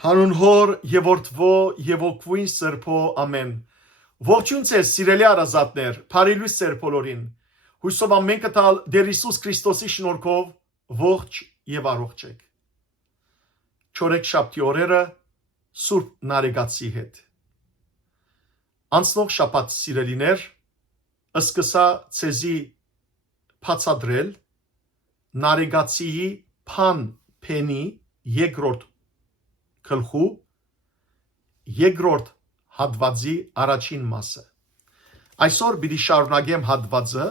Հանուն հոր եւ որդվո եւ օգվույն սրբո ամեն։ Ողջույն ձեզ սիրելի արազատներ, բարելույս ձեր բոլորին։ Հույսով ամեն կտալ Տեր Հիսուս Քրիստոսի շնորհքով ողջ եւ առողջ եք։ Չորեքշաբթի օրերը Սուրբ Նարեգացի հետ։ Անցնող շաբաթ սիրելիներ, սկսա ցեզի բացատրել Նարեգացիի փան փենի երկրորդ գլխու երկրորդ հատվածի առաջին մասը։ Այսօր պիտի շարունակեմ հատվածը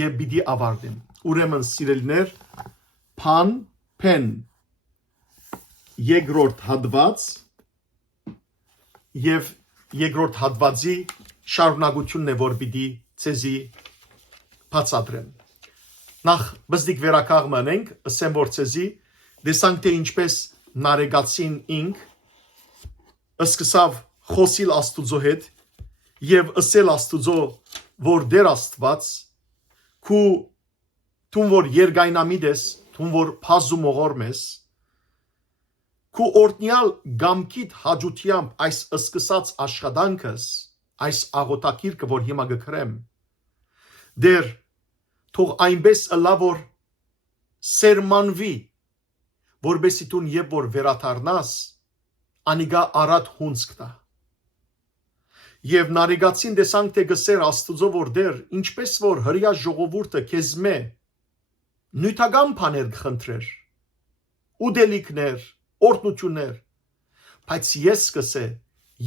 եւ պիտի ավարտեմ։ Ուրեմն սիրելիներ, փան փեն երկրորդ հատված եւ երկրորդ հատվածի շարունակությունն է, որ պիտի ցեզի բացատրեմ։ Նախ բզդիկ վերականգ մնենք, ասեմ որ ցեզի դեսանք թե ինչպես Նարեգացին ինք սկսավ խոսիլ Աստուծո հետ եւ ըսել Աստուծո, որ Տեր Աստված քու թուն որ երգայնամիտ ես, թուն որ փազու մողորմ ես, քու օրտնյալ գամքիդ հաջությամբ այս սկսած աշխատանքս, այս աղոթակիրքը, որ հիմա գկրեմ, Տեր թող այնպես ըլա, որ սերմանվի, որբեսի տուն երբ որ վերաթարնաս, անիգա արատ հունցք տա։ Եվ Նարեգացին դեսանք թե գսեր Աստուծո, որ Տեր, ինչպես որ հրյա ժողովուրդը քեզ մե նյութական բաներ կխնդրեր, ուդելիքներ, օրհնություններ, բայց ես կսե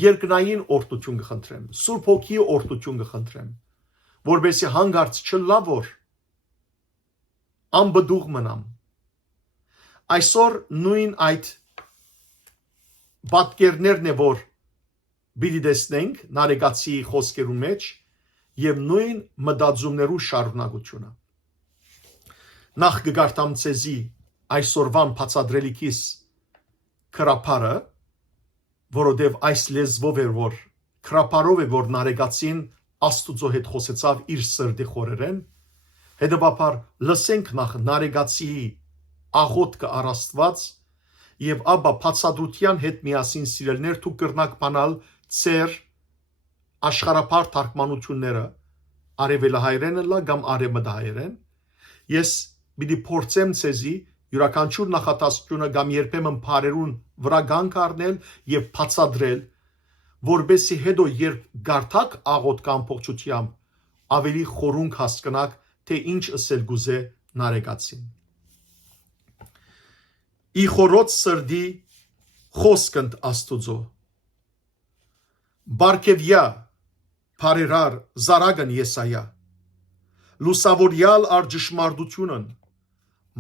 երկնային օրհնություն կխնդրեմ, Սուրբ Հոգի օրհնություն կխնդրեմ, որբեսի հանգարց չլա որ անբդուղ մնամ։ Այսօր նույն այդ պատկերներն է, որ պիտի տեսնենք Նարեգացիի խոսքերու մեջ եւ նույն մտածումներու շարունակությունը։ Նախ կգարտամ ցեզի այսօրվան բացադրելիքիս քրապարը, որովհետեւ այս լեզվով էր, որ քրապարով է, որ Նարեգացին Աստուծո հետ խոսեցավ իր սրտի խորերեն, հետևաբար լսենք նախ Նարեգացիի աղոթքը առ Աստված եւ ապա բացադրության հետ միասին սիրելներ դուք կրնակ բանալ ծեր աշխարհապար թարգմանությունները արևելահայերենը լա կամ արևմտահայերեն։ Ես պիտի փորձեմ ցեզի յուրաքանչյուր նախատասությունը կամ երբեմն բարերուն վրա գանք առնել եւ բացադրել, որբեսի հետո երբ գարտակ աղոթք ամբողջությամբ ավելի խորունկ հասկանաք, թե ինչ ասել գուզե Նարեգացին։ Ի խորոց սրդի խոսքընդ Աստուծո Բարգևյա բարերար զարագն Եսայա լուսավորյալ առ ճշմարտությունն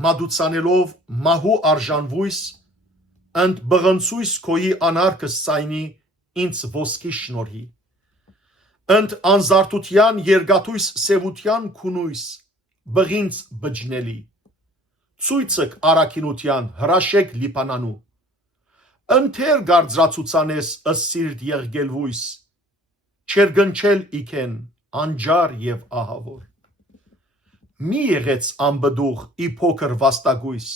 մատուցանելով մահու արժանվույս ընդ բղնցույս քոյի անարկս ցայնի ինձ ոսկի շնորհի ընդ անզարտության երգաթույս սևության քունույս բղինց բջնելի ցույցք արաքինության հրաշեք լիփանանու ընթեր գարձրացուցանես ըսիրտ եղգելվույս չերգնչել իքեն անջար եւ ահավոր մի եղեց անբդուղ ի փոքր վաստագույս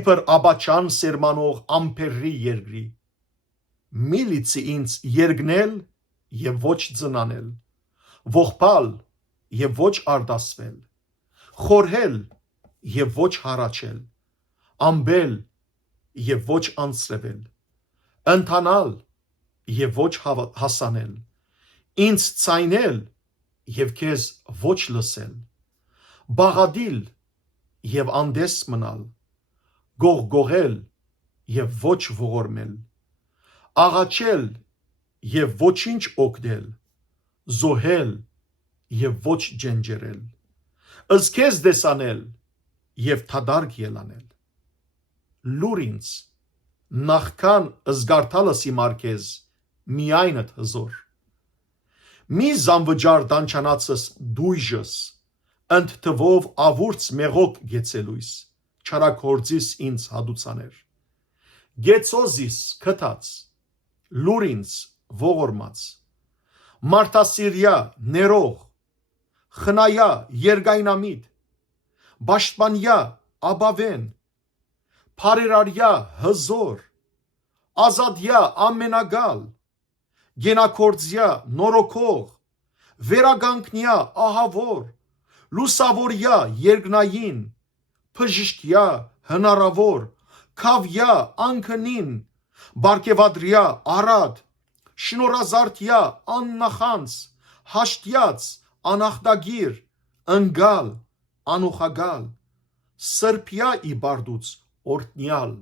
իբր աբաչան սերմանող ամպերի երկրի մի լիցի ինձ երգնել եւ ոչ ծնանել ողբալ եւ ոչ արդասվել խորհել եւ ոչ հարաչել ամբել եւ ոչ անցրևել ընթանալ եւ ոչ հասանել ինձ ցայնել եւ քեզ ոչ լսել բաղադիլ եւ անդես մնալ գողգողել եւ ոչ ողորմել աղաչել եւ ոչինչ օգնել զոհել եւ ոչ ջենջերել ըս քեզ դեսանել եւ թադարգ ելանել լուր ինձ նախքան զգարտալս իմարկեզ միայնդ հզոր մի զամվջար դանչանացս դույժս ընդ թվով ավուրց մեղոք գեցելույս չարակորձիս ինձ հադուցաներ գեցոզիս քթած լուր ինձ ողորմած մարտասիրյա ներող խնայա երգայնամիտ Բաշտպանյա, աբավեն, Փարերարյա, հզոր, ազատյա ամենագալ, գենակորձյա նորոքող, վերագանքնյա ահավոր, լուսավորյա երկնային, բժշկյա հնարավոր, քավյա անքնին, բարգևադրյա արատ, շնորհազարդյա աննախանց, հաշտյաց անախտագիր, ընկալ, անուխագալ, սրբյա իբարդուց օրտնյալ։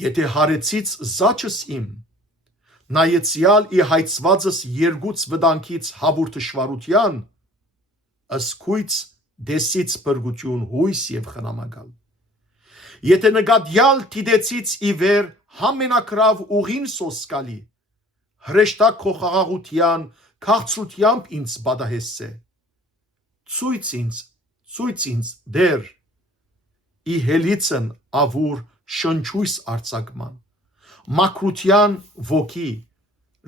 Եթե հարեցից զաչս իմ, նայեցյալ ի հայցվածս երգուց վտանգից հավուր թշվարության, ըսկույց դեսից բրգություն հույս և խնամակալ։ Եթե նկատյալ դիդեցից ի վեր համենակրավ ուղին սոսկալի, հրեշտակ քո խաղաղության քաղցրությամբ ինձ բադահեսցե, ցույց ինձ դեր, ի հելիցն ավուր շնչույս արձակման, մաքրության ոգի,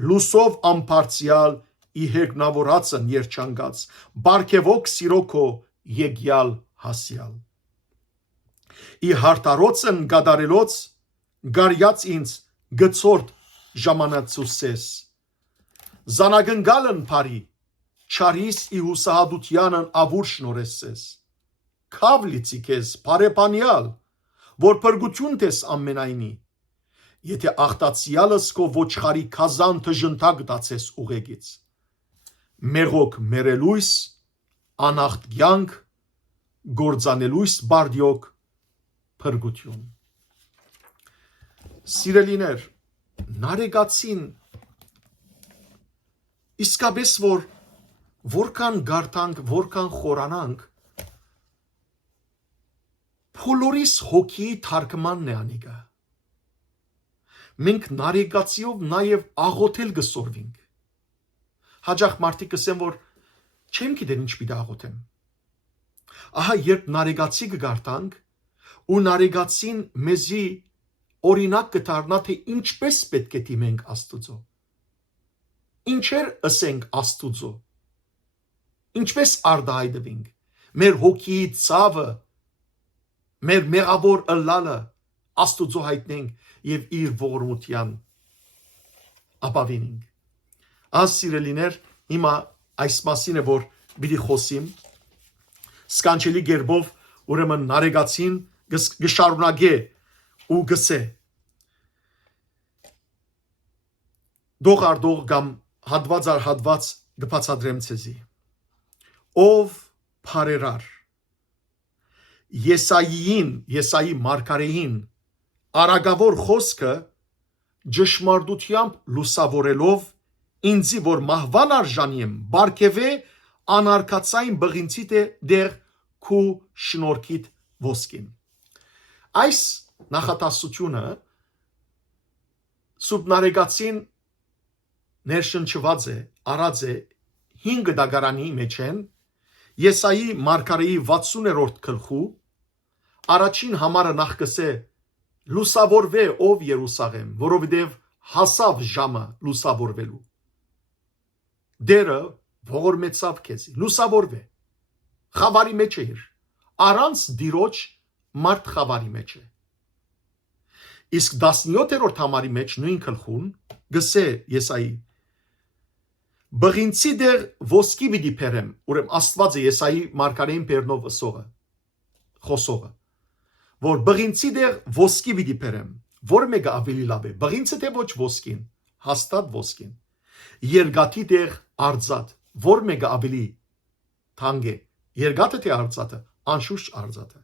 լուսով ամբարձյալ ի հեգնավորածն երջանկած, բարգևոք սիրոքո եկյալ հասյալ։ Ի հարտարոցն գադարելոց, գարյաց ինձ գծորդ ժամանացուսես, զանագնգալն բարի, չարիս ի հուսահատությանն ավուր շնորեսես, քավ լիցի քեզ բարեպանյալ, որ փրկություն տես ամենայնի, եթե աղտացյալս քո ոչխարի քազան թժնտակ դացես ուղեկից, մեղոք մերելույս, անախտ կյանք, գործանելույս բարդյոք, փրկություն։ Սիրելիներ, նարեկացին իսկապես որքան գարտանք, որքան խորանանք, բոլորիս հոգի թարգմանն է անիկա։ Մենք նարեկացիով նաև աղոթել գսորվինք։ Հաջախ մարդիկ կսեն, որ չեմ գիտեն ինչ պիտի աղոթեմ։ Ահա երբ նարեկացի կգարտանք, ու նարեկացին մեզի օրինակ կդառնա, թե ինչպես պետք է դիմենք Աստուծո, ինչեր ասենք Աստուծո, ինչպես արտահայտվենք, մեր հոգիի ցավը, մեր մեղավոր ըլլալը Աստուծո հայտնենք եւ իր ողորմության ապավինենք։ Սիրելիներ, հիմա այս մասին է որ պիտի խոսիմ, սքանչելի գերբով ուրեմն նարեկացին գշարունակե ու գսե դող արդող կամ հատված առ հատված գբացադրեմ ցեզի, ով բարերար Եսայի մարգարեին արագավոր խոսքը ճշմարտությամբ լուսավորելով ինձի որ մահվան արժանի եմ բարգևե անարկածային բղինցի դեր քու շնորհքիդ ոսկին։ Այս նախատասությունը Սուրբ Նարեկացին ներշնչված է, արած է 5 դագարանի մեջ են Եսայի մարգարեի 60-րդ գլխու առաջին համարը նախ կսե լուսավորվե ով Երուսաղեմ, որովհետև հասավ ժամը լուսավորվելու։ Դերը ողորմեցավ քեզի, լուսավորվե, խավարի մեջ է իր, առանց դիրոջ մարդ խավարի մեջ է։ Իսկ 17-րդ համարի մեջ նույն գլխուն գսե Եսայի բղինցի դեր ոսկի պիտի բերեմ, ուրեմն Աստված է Եսայի մարգարեին բերնով ըսողը, խոսողը, որ բղինցի դեր ոսկի պիտի բերեմ, որ մեկը ավելի լավ է, բղինցը թե ոչ ոսկին, հաստատ ոսկին, երկաթի դեր արծաթ, որ մեկը ավելի թանկ է, երկաթը թե արծաթը, անշուշտ արծաթը,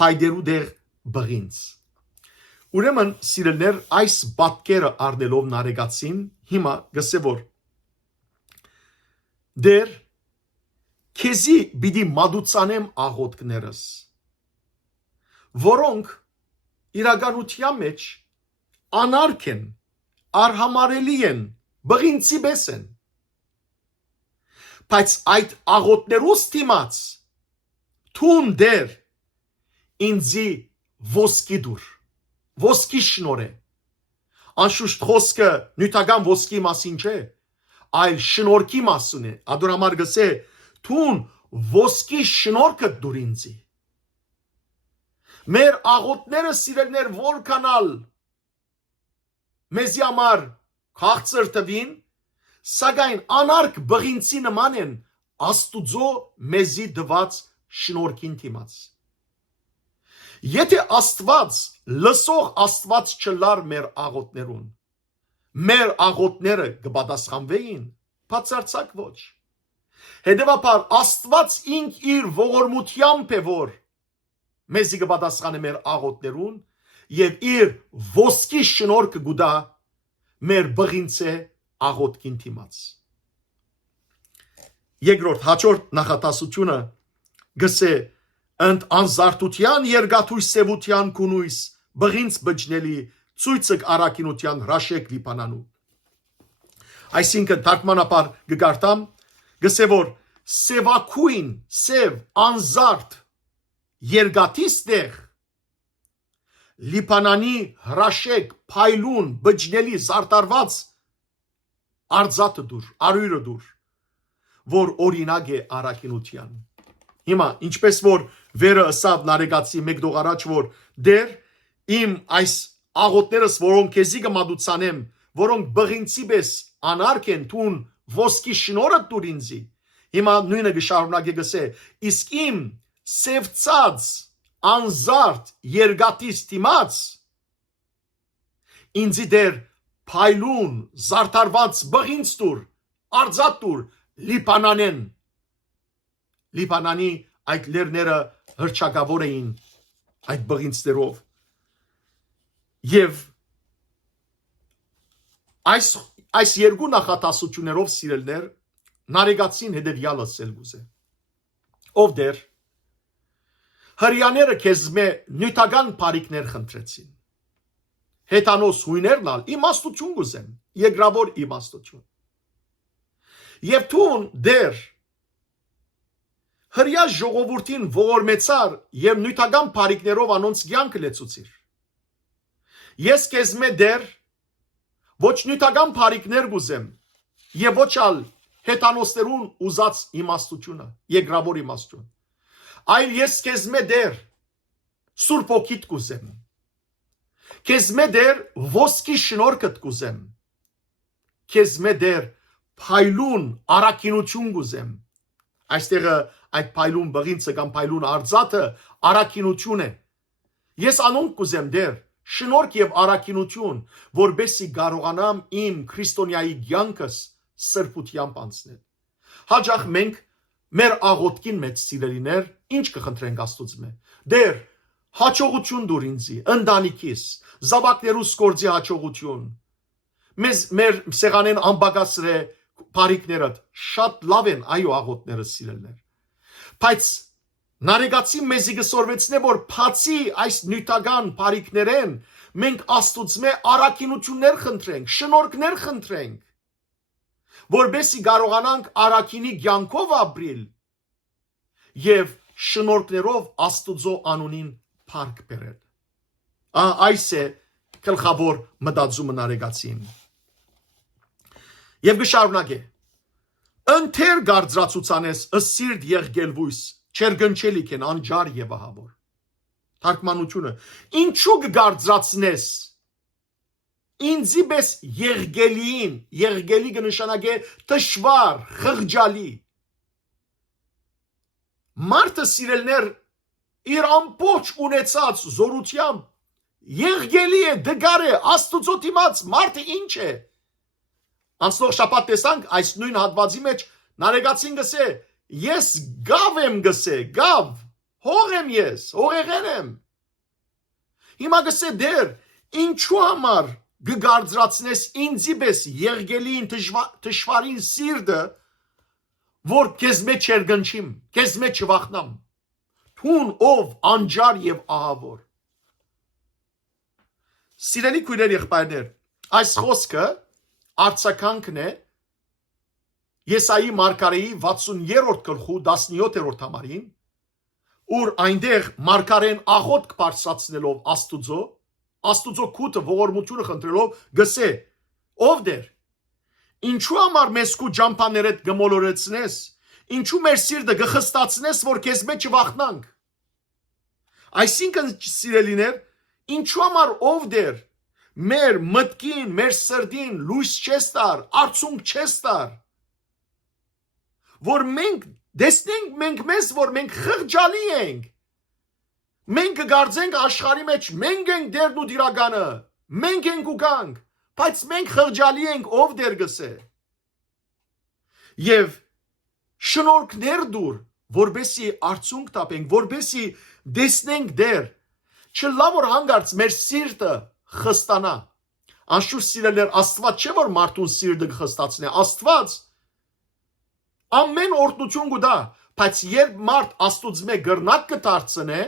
փայդերու դեր բղինց։ Ուրեմն սիրելներ այս պատկերը առնելով նարեկացին հիմա գսե որ դեր քեզի պիտի մատուցանեմ աղոթքներս, որոնք իրականության մեջ անարգ են, արհամարելի են, բղինցի պես են, բայց այդ աղոթներուց դիմաց թուն դեր ինձի ոսկի դուր, ոսկի շնորհ է, անշուշտ խոսքը նյութական ոսկի մասին չէ, այլ շնորհքի մասին է, adorամար գսե թուն ոսկի շնորհքը դուր ինձի։ Մեր աղոթները սիրելներ որքանալ մեզի համար քաղցր տվին, սակայն անարգ բղինցի նման են Աստուծո մեզի դված շնորհքին դիմաց։ Եթե Աստված լսող Աստված չլար մեր աղոթներուն, մեր աղոթները կպատասխանվեին, բացարձակ ոչ։ Հետևաբար Աստված ինք իր ողորմությամբ է որ մեզի կպատասխանի մեր աղոթներուն եւ իր ոսկի շնորհքը գուտա մեր բղինցե աղոթքին դիմաց։ Երկրորդ հաջորդ նախատասությունը գսե ընդ անզարտության երկաթույս սևության կունույս բղինց բջնելի ցույցը արակինության հրաշեք վիպանանու։ Այսինքն թարգմանաբար գկարտամ գսե որ սևակույն սև անզարտ երկաթիս տեղ լիպանանի հրաշեք փայլուն բջնելի զարտարված արձատը դուր արյուրը դուր որ օրինակ է արակինության։ Հիմա ինչպես որ վերը ըսավ նարեկացի մեկ դող առաջ որ դեր իմ այս աղոթներս որոնք քեզի կմատուցանեմ որոնք բղինցի պես անարգ են տուն ոսկի շնորհը դուր ինձի հիմա նույնը գշարունակե գսե իսկ իմ սևծած անզարտ երկաթիս դիմաց ինձի դեր փայլուն զարդարված բղինց դուր արձատ դուր լիպանանեն լիպանանի այդ լերները հրճակավոր էին այդ բղինցներով եւ այս երկու նախատասություններով սիրելներ նարեկացին հետևյալը ասել գուզե ով դեր հрьяաները քեզմե նյութական բարիկներ խնդրեցին հետանոս հույներն ալ իմաստություն գուզեն երկրավոր իմաստություն եւ թուն դեր հрья ժողովրդին ողորմեցար եւ նյութական բարիկներով անոնց կյանքը լեցուցիր ես քեզմե դեր ոչ նյութական բարիկներ գուզեմ եւ ոչ ալ հետանոսներուն ուզած իմաստությունը երկրավոր իմաստություն այլ ես քեզմե դեր սուրբ ոգիտ գուզեմ քեզմե դեր ոսկի շնորհքդ գուզեմ քեզմե դեր փայլուն արակինություն գուզեմ այստեղ այդ փայլուն բղինցը կամ փայլուն արձատը արակինություն է ես անոնք գուզեմ դեր շնորհք եւ արակինություն որբեսի կարողանամ իմ քրիստոնյայի կյանքս սրբությամբ անցնել հաջող մենք մեր աղոթքին մեջ սիրելիներ ինչ կխնդրենք Աստծո դեր հաջողություն դուր ինձի ընտանիքիս զավակներուս գործի հաջողություն մեզ մեր սեղանեն ամբագասրե բարիկներդ շատ լավ են այո աղոթները սիրելներ բայց նարեկացի մեզի գսորվեցնե որ փացի այս նյութական բարիկներեն մենք Աստծո արակինություններ խնդրենք շնորհքներ խնդրենք որբեսի կարողանանք արակինի կյանքով ապրել եւ շնորհքներով Աստծո անունին փառք բերել այս է գլխավոր մտածումը նարեկացին եւ գշարունակե ընթեր գարձրացուցանես ըսիրտ եղգելվույս չերգնչելիք են անջար եւ ահավոր թարգմանությունը ինչու կգարձրացնես ինձի պես եղգելիին եղգելի կնշանակե տշվար խղճալի մարդը սիրելներ իր ամբողջ ունեցած զորությամբ եղգելի է դգար է Աստուծո դիմաց մարդը ինչ է անցնող շաբաթ տեսանք այս նույն հատվածի մեջ նարեկացին գսե ես գավ եմ գսե գավ հող եմ ես հողեղեն եմ հիմա գսե դեր ինչու համար գգարձրացնես ինձի պես եղգելին տշվարին սիրտը որ քեզ մեջ չերգնչիմ քեզ մեջ չվախնամ թուն ով անջար եւ ահավոր սիրելի քույրեր եղբայրներ այս խոսքը արձականքն է Եսայի մարգարեի 60-րդ գլխու 17-րդ համարին ուր այնտեղ մարգարեն աղոթք բարձրացնելով Աստուծո քութը ողորմությունը խնդրելով գսե ով դեր ինչու համար մեզ քու ջամփաներդ գմոլորեցնես ինչու մեր սիրտը գխստացնես որ քեզ մեջ չվախնանք այսինքն սիրելիներ ինչու համար ով դեր մեր մտքին, մեր սրտին լույս չստար, արցունք չստար, որ մենք դեսնենք մենք մեզ, որ մենք խղճալի ենք, մենք կգարձենք աշխարհի մեջ, մենք ենք դերն ու դիրականը, մենք ենք ու կանք, բայց մենք խղճալի ենք, ով դեր գսե։ Եվ շնորհքներ դուր, որբեսի արցունք տապենք, որբեսի դեսնենք դեր, չլա որ հանգարց մեր սիրտը խստանա։ Անշուշտ սիրելիներ, Աստված չէ որ մարդուն սիրտը կխստացնի, Աստված ամեն օրհնություն կտա, բայց երբ մարդ Աստուծմե գրնակ կդարձնե,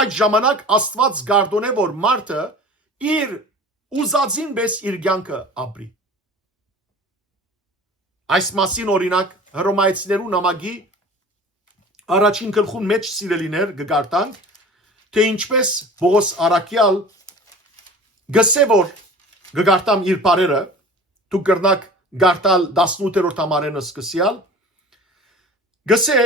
այդ ժամանակ Աստված գարդոնե որ մարդը իր ուզածին պես իր կյանքը ապրի։ Այս մասին օրինակ Հռոմայեցիներու նամակի առաջին գլխուն մեջ սիրելիներ կգարտանք, թե ինչպես Պողոս Արաքյալ գսե որ կգարտամ իր բարերը, դուք կրնակ գարտալ 18-րդ համարենը սկսյալ, գսե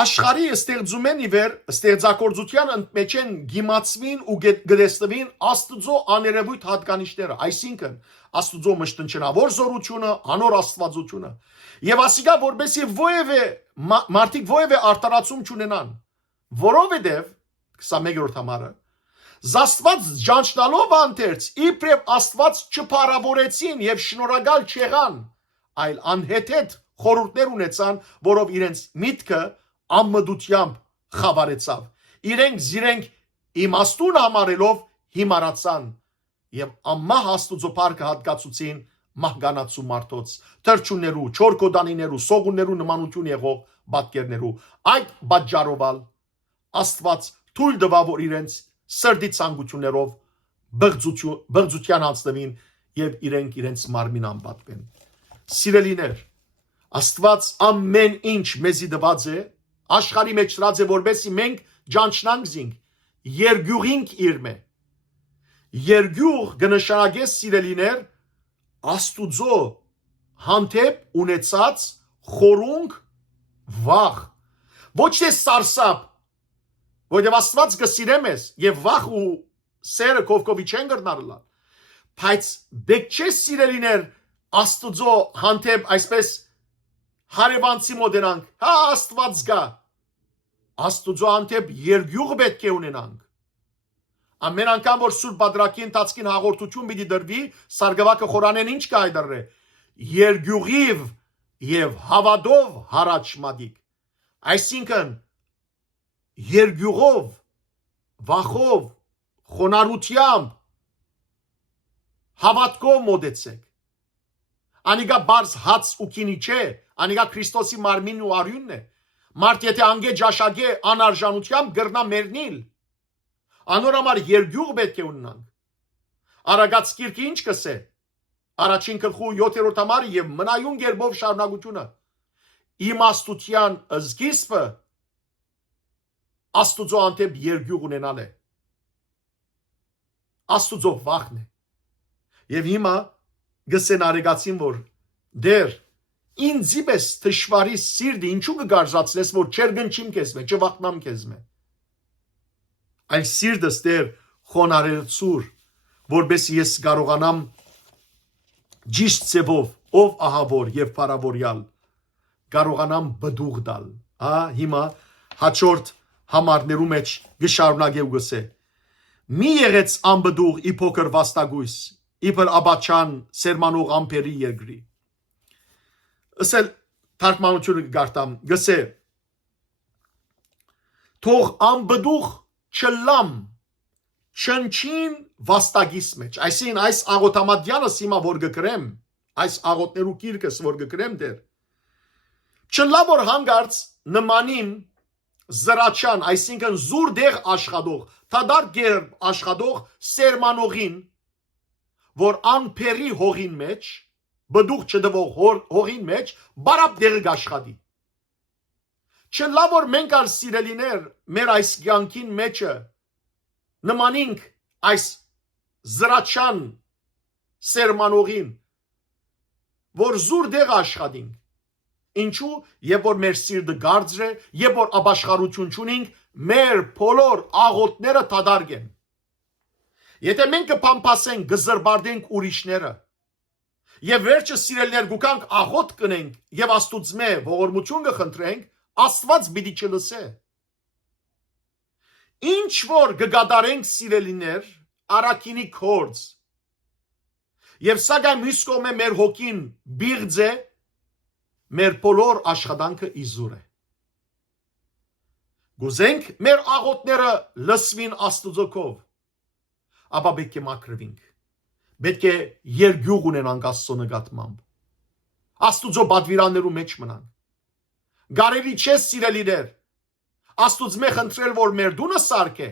աշխարհի ստեղծումեն իվեր ստեղծագործության մեջ են գիմացվին ու գտեսնվին Աստծո աներևույթ հատկանիշները, այսինքն Աստծո մշտնչնավոր զորությունը, անոր աստվածությունը, եւ ասիկա որբեսի մարդիկ ովևէ արտարացում չունենան, որովհետեւ 21-րդ համարը Աստված ճանչնալով անթերց իբրև Աստված չփարավորեցին եւ շնորհակալ չեղան, այլ անհեթեթ խորհուրդներ ունեցան, որով իրենց միտքը ամմդությամբ խավարեցավ, իրենք զիրենք իմաստուն համարելով հիմարացան եւ ամմահ Աստուծո փառքը հատկացուցին մահկանացու մարդոց, թրջուններու, չորքոդանիներու, սողուններու նմանություն եղող պատկերներու, այդ պատճառով Աստված թույլ տվա որ իրենց սրդի ցանկություններով բղձության անցնվին եւ իրենց մարմին անպատվեն։ Սիրելիներ, Աստված ամեն ինչ մեզի տված է, աշխարհի մեջ դրած է որբեսի մենք ճանչնանք զինք, երգյուղինք իրմե։ Երգյուղ կնշանակե սիրելիներ Աստուծո հանդեպ ունեցած խորունկ վախ, ոչ թե սարսափ, որովհետև Աստված կսիրե մեզ եւ վախ ու սերը կովկովի չեն կրնալա, բայց բեք չէ սիրելիներ Աստուծո հանդեպ այսպես հարևանցի մոդենանք, հա Աստված գա, Աստուծո հանդեպ երգյուղ պետք է ունենանք։ Ամեն անգամ որ Սուրբ Բադրակի ընթացքին հաղորդություն պիտի դրվի, Սարգսակը խորանեն ինչ կայդրե, երգյուղիվ եւ հավատով հարաճ մադիկ, այսինքն երգյուղով, վախով, խոնարհությամբ, հավատքով մոտեցեք։ Անիգա բարձ հաց ու քինի չէ, անիգա Քրիստոսի մարմինն ու արյունն է։ Մարդ եթե անգե ջաշագե անարժանությամբ գրնա մեռնիլ, անոր համար երգյուղ պետք է ունենանք։ Արագած գիրքը ինչ կսե։ Առաջին գլխու 7-րդ համարը եւ մնայուն գերբով շարունակությունը։ Իմաստության սկիզբը Աստուծո հանդեպ երգյուղ ունենալ է։ Աստուծո վախն է։ Եվ հիմա գսեն արեգացին որ դեր ինձի պես թշվարի սիրտը ինչու կգարժացնես որ չերգնչիմ քեզ մե, չվախնամ քեզ մե։ Այլ սիրտս դեր խոնարհեցուր, որբես ես կարողանամ ճիշտ ծևով, ով ահավոր եւ փարավորյալ, կարողանամ բդուղ դալ։ Հիմա հաջորդ համարներու մեջ գշարունակե ու գսե։ Մի եղեց անբդուղ ի փոքր վաստագույս, իբր աբաչան սերմանող ամպերի երկրի։ Ասել թարգմանությունը գարտամ, գսե թող անբդուղ չլամ չնչին վաստագիս մեջ, այսին այս աղոտամադյանս հիմա որ գկրեմ, այս աղոտներու կիրկս որ գկրեմ դեր, չլա որ հանգարց նմանին զրաչան, այսինքն զուր դեղ աշխատող, թադար գեր աշխատող սերմանողին, որ անպերի հողին մեջ, բդուղ չդվող հողին մեջ, բարապ դեղ աշխատի։ Չլա որ մենք ալ սիրելիներ մեր այս կյանքին մեջը նմանինք այս զրաչան սերմանողին, որ զուր դեղ աշխատինք, ինչու եւ որ մեր սիրտը գարձր է, եւ որ ապաշխարություն չունենք, մեր բոլոր աղոտները թադարգ են։ Եթե մենք կփամփասենք, կզրբարդենք ուրիշները, եւ վերջը սիրելներ գուկանք աղոտ կնենք եւ Աստուծմե ողորմություն կխնդրենք, Աստված պիտի չլսե։ Ինչ որ կգադարենք սիրելիներ, արաքինի կորձ, եւ սակայն մյուս կողմը մեր հոգին բիղձ է, մեր բոլոր աշխատանքը իզուր է։ Գուզենք մեր աղոտները լսվին Աստուծոքով, ապա պետք է մաքրվենք, պետք է երգյուղ ունենանք Աստծո նկատմամբ, Աստուծո բադվիրաններու մեջ մնանք։ Գարելի չէ սիրելիներ, Աստուծմե խնդրել, որ մեր դունը սարքե,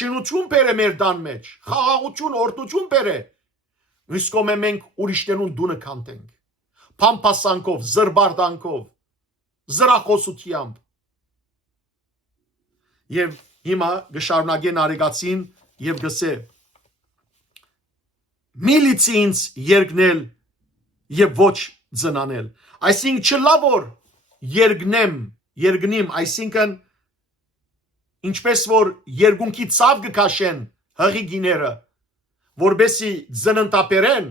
շինություն բերե մեր դան մեջ, խաղաղություն, օրդություն բերե, մյուս կողմը մենք ուրիշներուն դունը քանդենք, փամփասանքով, զրբարդանքով, զրախոսությամբ։ Եվ հիմա գշարունակեն արեգացին եւ գսե միլիցի ինձ երգնել եւ ոչ ձնանել, այսինքն չլա որ երգնիմ, այսինքն ինչպես որ երգունքի ցավ կքաշեն հղի գիները, որբեսի ձնընտապերեն,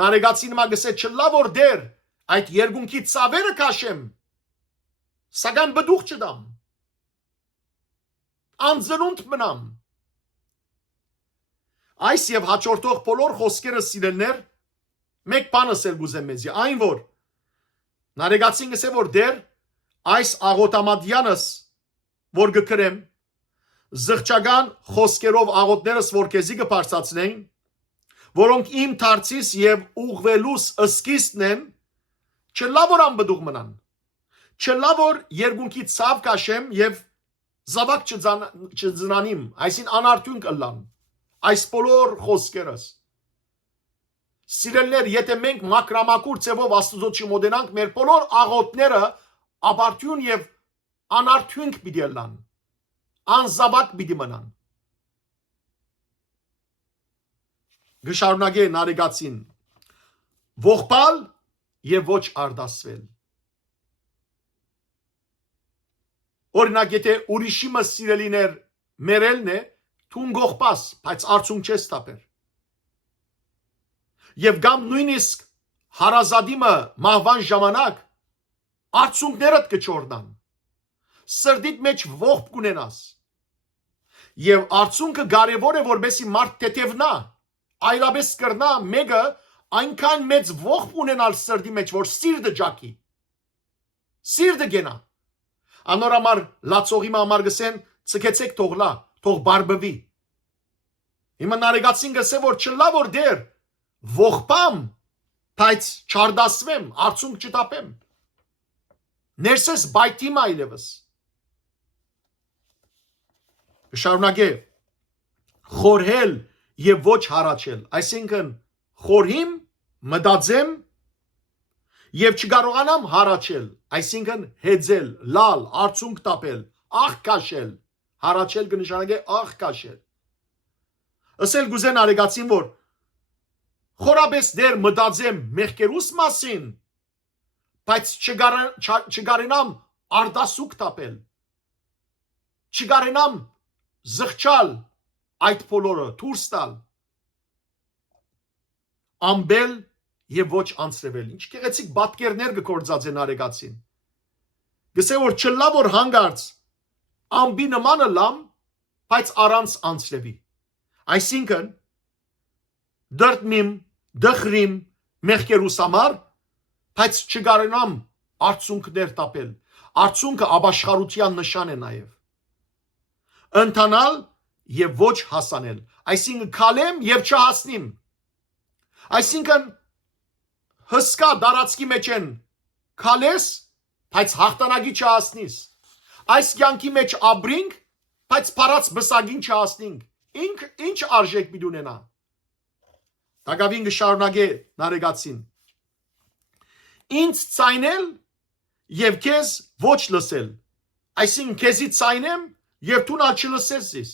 նարեգացին մա գսե չլա որ դեր այդ երգունքի ցավերը քաշեմ, սակայն բդուղ չդամ, անձնունդ մնամ։ Այս եւ հաջորդող բոլոր խոսքերը սիրելներ, մեկ բան ասել գուզեմ մեզի, այն որ նարեգացին գսե որ դեր այս աղոտամադյանս որ գկրեմ, զղջական խոսքերով աղոտներս որ քեզի կբարձրացնեն, որոնք իմ դարձիս եւ ուղվելուս սկիզբն են, չլա որ անբդուղ մնան, չլա որ երգունքի ցավ կաշեմ եւ զավակ չձնանիմ, այսին անարդյուն կլան, այս բոլոր խոսքերս։ Սիրելներ, եթե մենք մակրամակուր ձևով Աստուծո չմոտենանք, մեր բոլոր աղոտները ապարդյուն եւ անարդյուն պիտի լան, անզավակ պիտի մնան։ Գշարունակե նարեգացին, ողբալ եւ ոչ արդասվել։ Օրինակ, եթե ուրիշի մը սիրելիներ մերելն է, թուն գողպաս, բայց արցունք չես տապեր։ Եվ գամ նույնիսկ հարազադիմը մահվան ժամանակ արցունքներդ կչորնան, սրդիդ մեջ ողբ կունենաս։ Եվ արցունքը կարևոր է, որբեսի մարդ թեթևնա, այլապես կրնա մեկը այնքան մեծ ողբ ունենալ սրդի մեջ, որ սիրտը ջակի, սիրտը գենա։ Անորամար լացողի համար գսեն ցկեցեք թողլա, թող բարբվի։ Հիմա նարեգացին գսե որ չլա որ դեր ողբամ, բայց չարդասվեմ, արցունք չտապեմ։ Ներսես բայթիմ այլևս։ Շարունակե խորհել եւ ոչ հառաչել, այսինքն խորհիմ, մտածեմ եւ չկարողանամ հառաչել, այսինքն հեծել, լալ, արցունք տապել, աղ քաշել, հառաչել կնշանակե աղ քաշել։ Ասել գուզեն արեգացին որ խորաբես դեր մտածեմ մեղքերուս մասին, բայց չգարենամ արդասուկ տապել, չգարենամ զղջալ այդ բոլորը, դուրս տալ, ամբել եւ ոչ անցրևել։ Ինչ գեղեցիկ պատկերներ կգործածեն արեգացին։ Գսե որ չլա որ հանգարց ամբի նմանը լամ, բայց առանց անցրևի։ Այսինքն դրտմիմ, դխրիմ, մեղքերուս համար, բայց չգարենամ արցունքներ տապել։ Արցունքը ապաշխարության նշան է նաեւ։ Ընթանալ եւ ոչ հասանել, այսինքն քալեմ եւ չհասնիմ, այսինքն հսկա դարածքի մեջ են քալես, բայց հաղթանակի չհասնիս, այս կյանքի մեջ ապրինք, բայց փարած բսագին չհասնինք, ինչ արժեք պիտի ունենա։ Դակավին կշարունակե նարեգացին, ինձ ցայնել եւ քեզ ոչ լսել, այսինքն քեզի ցայնեմ եւ դու նա չլսես ես։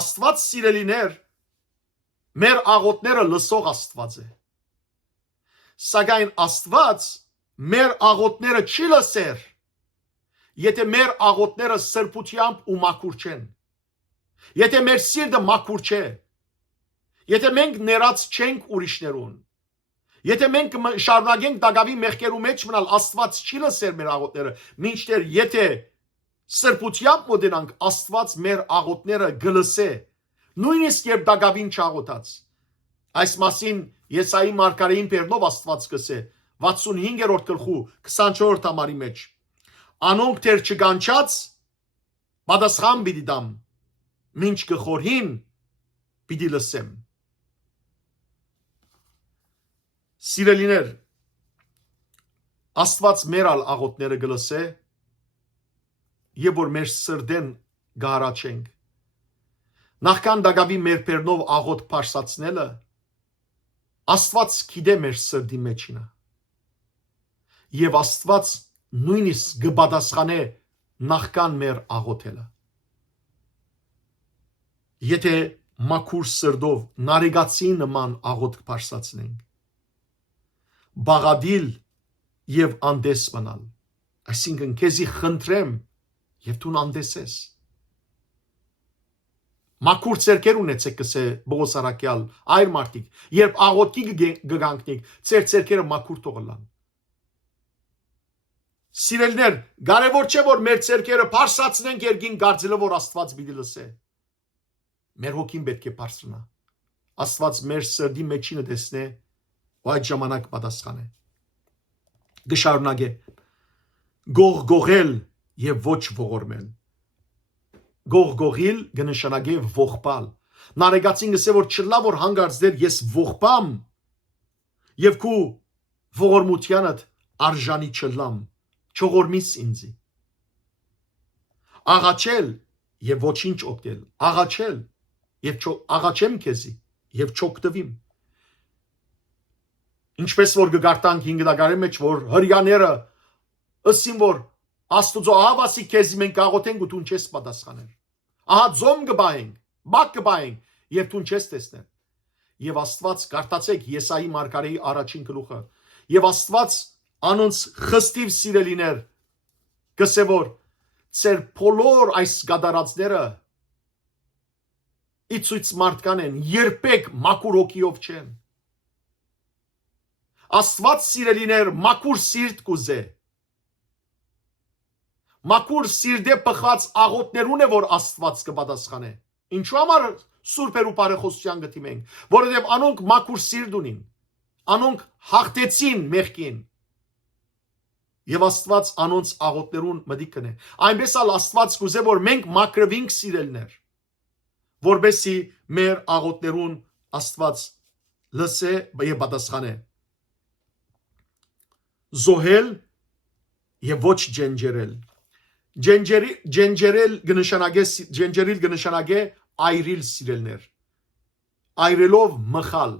Աստված սիրելիներ, մեր աղոտները լսող Աստված է։ Սակայն Աստված մեր աղոտները չի լսեր, եթե մեր աղոտները սրբությամբ ու մաքուր չեն։ Եթե մեր սիրտը մաքուր չէ, եթե մենք ներած չենք ուրիշներուն, եթե մենք շարունակենք դակավի մեղքերու մեջ մնալ, Աստված չի լսեր մեր աղոթները, մինչդեռ եթե սրբությամբ մոտենանք, Աստված մեր աղոթները գլսե, նույնիսկ երբ դակավին չաղոթած։ Այս մասին Եսայի մարգարեին բերնով Աստված կսե 65-րդ գլխու 24-րդ համարի մեջ։ Անոնք դեռ չկանչած պատասխան պիտի դամ, մինչ կխորհին պիտի լսեմ։ Սիրելիներ, Աստված մեր աղոթները գլսե, եւ որ մեր սրդեն գարաչենք։ Նախքան դակավի մեր բերնով աղոթ փարսացնելը, Աստված գիտե մեր սրդի մեջինը։ Եվ Աստված նույնիսկ կպատասխանե նախքան մեր աղոթելը։ Եթե մաքուր սրդով նարեկացի նման աղոթ փարսացնենք, բաղադիլ եւ անդես մնալ, այսինքն քեզի խնդրեմ եւ դու անդեսես։ Մաքուր ցերկեր ունեցեք կսե Պողոս առաքյալ, այր մարդիկ, երբ աղոթքի գգանքնիկ, ցեր ցերկերը մաքուր թողլան։ Սիրելիներ, կարևոր չէ որ մեր ցերկերը փարսացնենք երկին գարձելը որ Աստված պիտի լսե։ Մեր հոգին պետք է փարսնա։ Աստված մեր սրդի մեջինը տեսնե, ու այդ ժամանակ պատասխանե։ Գշարունակե։ Գողգողել եւ ոչ ողորմել։ Գողգողիլ կնշանակե ողբալ։ Նարեկացին գսե որ չլա որ հանգարցներ ես ողբամ եւ քու ողորմությանդ արժանի չլամ, չողորմիս ինձի։ Աղաչել եւ ոչինչ օգնել, աղաչել եւ աղաչեմ քեզի եւ չօգտվիմ։ Ինչպես որ գարտանք 5 դագարի մեջ որ հрьяաները ըսին որ Աստուծո ահավասի քեզի մենք աղոթենք ու դու չես պատասխանել։ Ահա ձոմ կբայենք, բակ կբայենք եւ դու չես տեսնել։ Եվ Աստված գարտացեք Եսայի մարգարեի առաջին գլուխը։ Եվ Աստված անոնց խստիվ սիրելիներ կսե որ ծեր բոլոր այս գադարածները իցույց մարդկան են, երբեք մաքուր հոգիով չեն։ Աստված սիրելիներ մաքուր սիրտ կուզե։ Մաքուր սիրտե պխած աղոթներուն է որ Աստված կպատասխանե։ Ինչու համար սուրբերու բարեխոսության գտիմենք, որովհետև անոնք մաքուր սիրտ ունին։ Անոնք հաղթեցին մեղքին։ Եվ Աստված անոնց աղոթներուն մտիկ կնե։ Այնպես ալ Աստված կուզե որ մենք մաքրվենք սիրելներ, որբեսի մեր աղոթներուն Աստված լսե եւ պատասխանե։ Զոհել եւ ոչ ջենջերել։ Ջենջերել գնշանագե այրիլ սիրելներ։ Այրելով մխալ։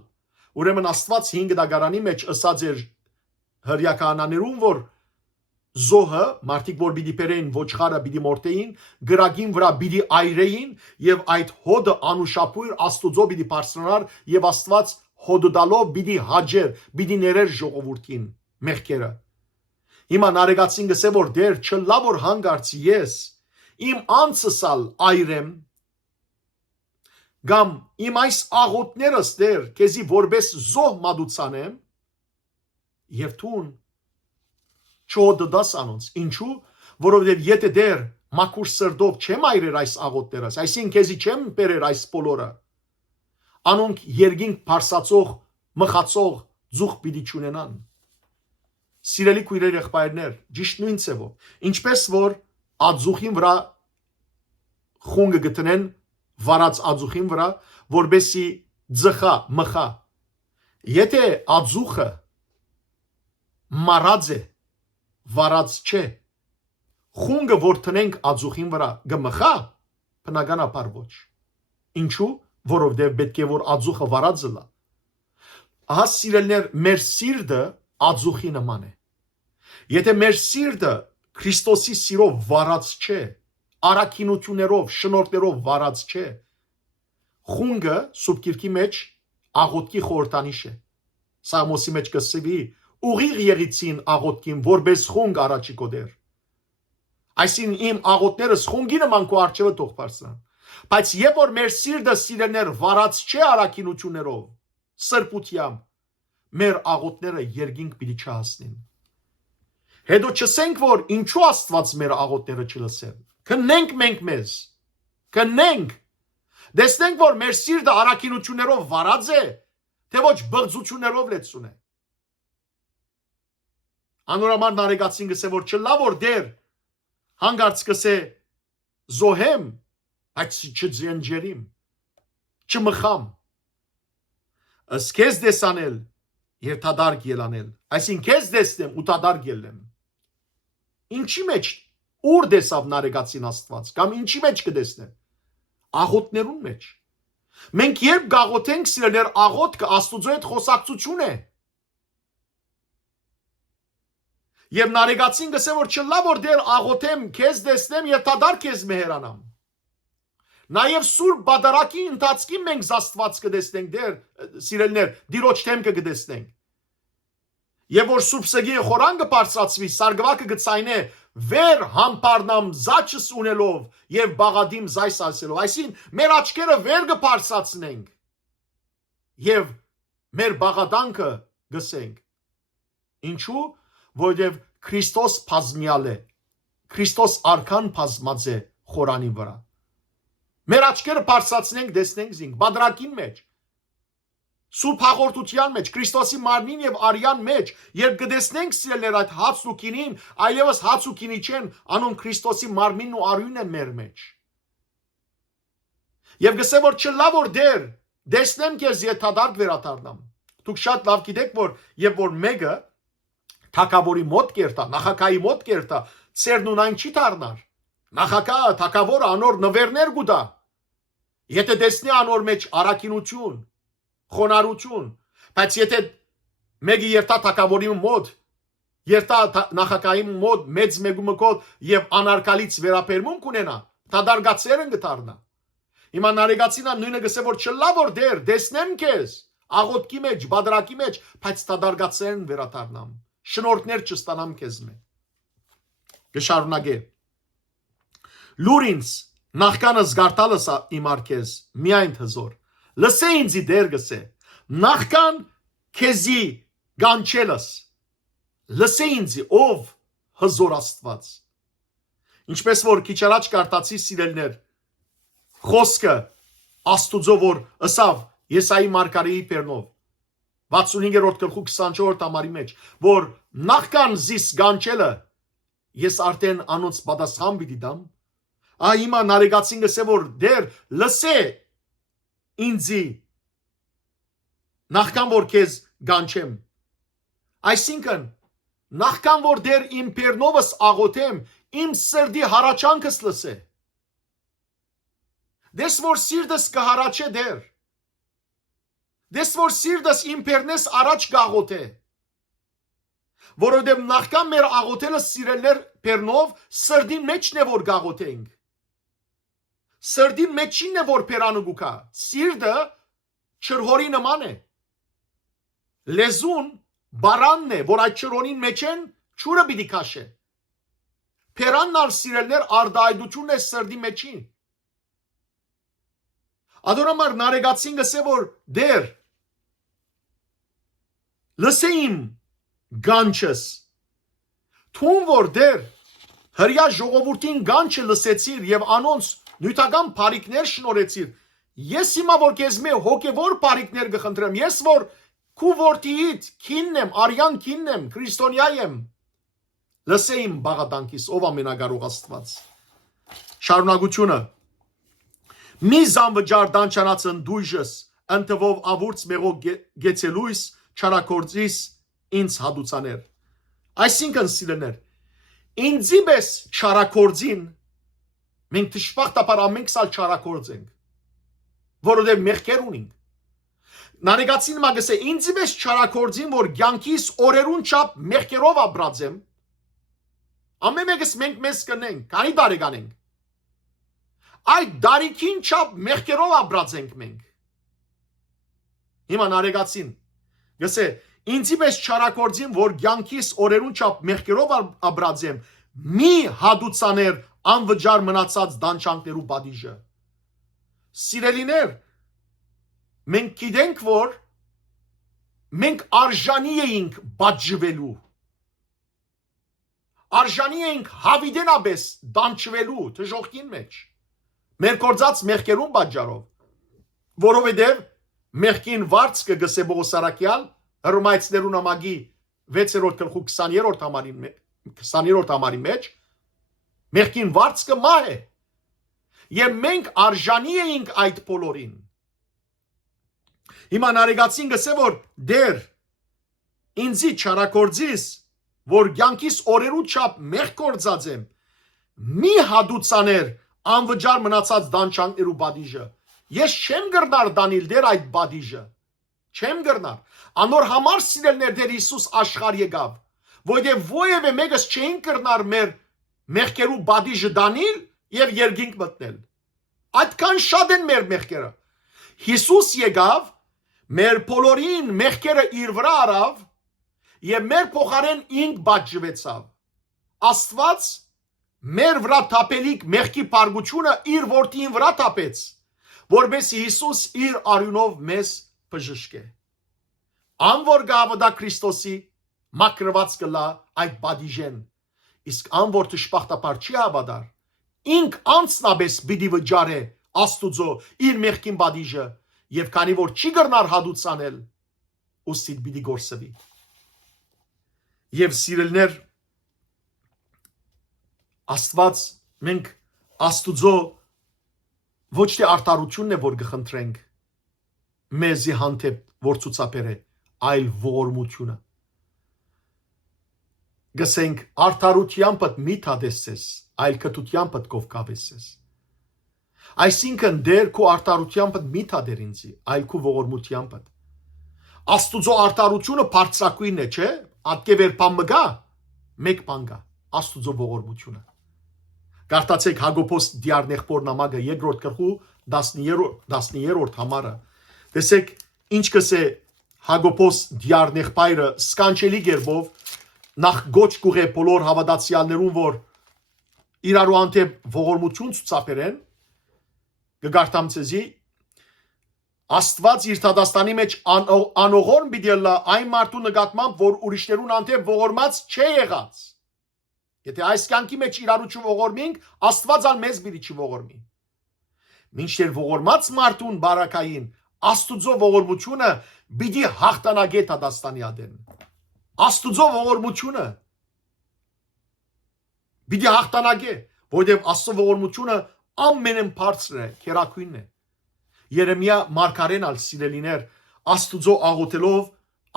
Ուրեմն Աստված 5 դագարանի մեջ ըսած էր հրյակայաներուն որ զոհը մարդիկ որ պիտի բերեն ոչխարը պիտի մորթեին, գրագին վրա պիտի այրեին եւ այդ հոդը անուշապույր Աստուծո պիտի բարձրանար եւ Աստված հոդը դալով պիտի հաջեր, պիտի ներեր ժողովուրդին մեղքերը։ Հիմա նարեկացին գսե որ դեր չլա որ հանգարց ես իմ անցսալ այրեմ գամ իմ այս աղոթներս դեր քեզի որբես զոհ մադուցանեմ եւ թուն չոդդաս անոնց ինչու որովհետեւ եթե դեր մաքուր սրդով չեմ այրեր այս աղոթներս այսին քեզի չեմ բերեր այս բոլորը անոնք երգինք փարսացող մխացող ձուխ պիտի չունենան Սիրելի քույրեր եղբայրներ, ճիշտ նույն ցևով, ինչպես որ ածուխին վրա խունգը գտնեն վարած ածուխին վրա, որբեսի ձխա, մխա։ Եթե ածուխը մարած է, վարած չէ, խունգը որ տնենք ածուխին վրա գմխա, բնականաբար ոչ։ Ինչու, որովհետև պետք է որ ածուխը վարած լա։ Ահա սիրելներ, մեր սիրտը ածուխի նման է։ Եթե մեր սիրտը Քրիստոսի սիրով վարած չէ, արաքինություններով, շնորհներով վարած չէ, խունգը Սուրբ Գիրքի մեջ աղոթքի խորհրդանիշ է։ Սաղմոսի մեջ կսվի ուղիղ եղիցին աղոթքին, որպես խունգ առաջի կոդեր։ Այսին իմ աղոթներս խունգի նման քո արջևը թող բարձրան։ Բայց եւ որ մեր սիրտը սիրելներ վարած չէ առաքինություններով, սրբությամբ, մեր աղոթները երկինք պիտի չհասնեն։ Հետո չսենք, որ ինչու Աստված մեր աղոթները չլսեն։ Քննենք մենք մեզ։ Քննենք։ Տեսնենք, որ մեր սիրտը առաքինություններով վարած է, թե ոչ բղծություններով լեցուն է։ Անորոման նարեկացին գսե, որ չլա որ դեր հանգարց գսե զոհեմ, բայց չձենջերիմ, չմխամ։ Ըստ քեզ դեսանել եւ տադարկ ելանել։ Այսինքն քեզ դեսնեմ ու տադարկ ելնեմ։ Ինչի մեջ ուր դեսավ նարեկացին Աստված, կամ ինչի մեջ կդեսնեմ։ Աղոթներուն մեջ։ Մենք երբ գաղոթենք սիրելներ, աղոթքը Աստուծո հետ խոսակցություն է։ Եվ նարեկացին գսե, որ չլա որ դեր աղոթեմ, քեզ դեսնեմ եւ տադարկ քեզ մեհերանամ։ Նաև սուրբ բադարակի ընթացքի մենք Աստված կդեսնենք դեր սիրելներ, դիրոջ թեմքը կդեսնենք։ Եվ որ սուրբ սգի խորան կբարձրացվի, սարգվակը կցայնե վեր համբարնամ զաչս ունելով եւ բաղադիմ զայս ասելով, այսինքն մեր աչքերը վեր կբարձրացնենք եւ մեր բաղադանքը գսենք։ Ինչու՞, որովհետեւ Քրիստոս բազմյալ է, Քրիստոս արքան բազմած է խորանի վրա։ Մեր աչքերը բարձրացնենք, տեսնենք զինք բادرակին մեջ, սուրբ հաղորդության մեջ, Քրիստոսի մարմին եւ արյան մեջ, երբ կտեսնենք սիրելներ այդ հացն ու քինին, այլևս հաց ու քինի չեն, անոն Քրիստոսի մարմինն ու արյունն է մեր մեջ։ Եվ գսե որ չլա որ դեր, տեսնեմ քեզ եթադարկ վերադառնամ։ Դուք շատ լավ գիտեք, որ եւ որ մեկը թակավորի մոտ կերտա, նախակայի մոտ կերտա, ծերնուն այն չի դառնար։ Նախակա թակավորը անոր նվերներ գուտա։ Եթե տեսնի անոր մեջ առաքինություն, խոնարհություն, բայց եթե մեկը երթա թակավորի մոտ, երթա նախակայի մոտ մեծ մեգումկոտ եւ անարգալից վերապերմունք ունենա, տադարգացերն կդառնա։ Հիմա նարեկացինա նույնը գսե որ չլա որ դեր, տեսնեմ քեզ, աղոթքի մեջ, բادرակի մեջ, բայց տադարգացերն վերադառնամ։ Շնորհներ չստանամ քեզ մե։ Գշարունակե։ Լուրինց նախքանը զգարտալս իմար քեզ միայն հզոր։ Լսե ինձի դեր գսե։ Նախքան քեզի գանչելս։ Լսե ինձի ով հզոր Աստված։ Ինչպես որ քիչ առաջ կարտացի սիրելներ։ Խոսքը Աստուծո որ ըսավ Եսայի մարգարեի պերնով 65-րդ գլխու 24-րդ ամարի մեջ, որ նախքան զիս գանչելը ես արդեն անոնց պատասխան պիտի դամ։ Հիմա նարեկացին գսե որ դեր լսե ինձի նախքան որ քեզ գանչեմ։ Այսինքն նախքան որ դեր իմ պերնովս աղոթեմ, իմ սրդի հարաճանքս լսե։ Դες որ սիրտս կհարաչե դեր։ Դες որ սիրտս իմ պերնես առաջ գաղոթե։ Որովհետև նախքան մեր աղոթելը սիրելներ պերնով սրդին մեջն է որ գաղոթենք։ Սրդին մեջին է որ պերանը գուկա։ Սիրտը չրհորի նման է։ Լեզուն բարանն է, որ այդ չրհորին մեջ են չուրը պիտի քաշե։ Պերանն ալ սիրելներ արդայդությունն է սրդի մեջին։ Ադորամար նարեկացին գսե որ դեր լսեիմ գանչս թուն որ դեր հրյա ժողովրդին գանչը լսեցիր եւ անոնց նյութական բարիկներ շնորհեցիր ես հիմա որ քեզ մե հոգեվոր բարիկներ կխնդրեմ ես որ քու որդիիդ քիննեմ արյան քիննեմ քրիստոնյա եմ լսեիմ բաղադանքիս ով ամենագարող Աստված շարունակությունը մի զամվջար դանչանացն դույժս ընթվով ավուրց մեղող գեցելույս չարակործիս ինձ հադուցաներ այսինքն սիրելներ ինձի պես չարակործին մենք դժբախտաբար ամենք սալ չարակորձենք որովհետև մեղքեր ունենք նարեկացին մագսե ինձի պես չարակորձին որ ցանկիս օրերուն չափ մեղքերով ապրածեմ ամեն մեկս մենք մեզ կնենք քանի տարեկան ենք այդ դարիքին չափ մեղքերով ապրածենք մենք հիմա նարեկացին գսե ինձի պես չարակորձին որ ցանկիս օրերուն չափ մեղքերով ապրածեմ մի հադուցաներ անվճար մնացած դանչանքներու բադիժը Սիրելիներ, մենք գիտենք, որ մենք արժանի էինք բաժվելու, արժանի էինք հավիդենաբես դանչվելու թժողքին մեջ, մեր կործած մեղքերուն պատճառով, որովհետև մեղքին վարձ կգսե Պողոս Արաքյալ Հռոմայացիներուն ամագի 6-րդ գլխու 20-րդ համարի մեջ մեղքին վարձ կմահ է եւ մենք արժանի էինք այդ բոլորին։ Հիմա նարեգացին գսե որ դեր ինձի չարակորձիս որ ցանկիս օրերու չափ մեղ կործած եմ մի հադուցաներ անվճար մնացած դանչանքներու բադիժը ես չեմ գրնար դանիլ դեր այդ բադիժը չեմ գրնար անոր համար սիրելներ դեր Հիսուս աշխարհ եկավ որովհետև ովևէ մեկս չէին գրնար մեր մեղքերու բադիժը դանիլ եւ երկինք մտնել այդքան շատ են մեր մեղքերը Հիսուս եկավ մեր բոլորին մեղքերը իր վրա արավ եւ մեր փոխարեն ինք բաժվեցավ Աստված մեր վրա թափելիք մեղքի բարգությունը իր որդին վրա թափեց որովհետեւ Հիսուս իր արյունով մեզ բժշկե անոր գավդա Քրիստոսի մակրված կլա այդ բադիժեն իսկ անոր դժբախտաբար չի հավատար ինք անցնաբես պիտի վճարե Աստուծո իր մեղքին բադիժը եւ քանի որ չի գրնար հադուցանել ուստի պիտի գործվի եւ սիրելներ Աստված մենք Աստուծո ոչ թե արտարությունն է որ գխնդրենք մեզի հանդեպ որ ցուցաբերե այլ ողորմությունը գսենք արտարությամբ մի թադեսես այլ կտությամբ կովկավեսես այսինքն դեր քո արտարությամբ մի թադեր ինձի այլ քո ողորմությամբ Աստուծո արտարությունը բարձրակույնն է չէ ատկևեր բամգա մեկ բան կա Աստուծո ողորմությունը Գարտացեք Հակոբոս դիարնեղբոր նամակը 2-րդ գլխու 10-րդ համարը տեսեք ինչ կսե Հակոբոս դիարնեղբայրը սկանչելի գերբով նախ գոչ կուղե բոլոր հավատացյալներուն որ իրարու անտեպ ողորմություն ցուցաբերեն գարտամ ցեզի Աստված իր Թադաստանի մեջ անողորմ պիտի լա այն մարդու նկատմամբ որ ուրիշներուն անտեպ ողորմած չէ եղած Եթե այս կյանքի մեջ իրարու չողորմենք, Աստված ալ մեզ պիտի չողորմի։ Մինչդեռ ողորմած մարդուն բարակային Աստուծո ողորմությունը պիտի հաղթանակե Թադաստանի ադեն։ Աստուծո ողորմությունը պիտի հաղթանակե, որովհետև Աստծո ողորմությունը ամենեն բարձր է, քերակույնն է։ Երեմիա մարգարեն ալ սիրելիներ Աստուծո աղոթելով,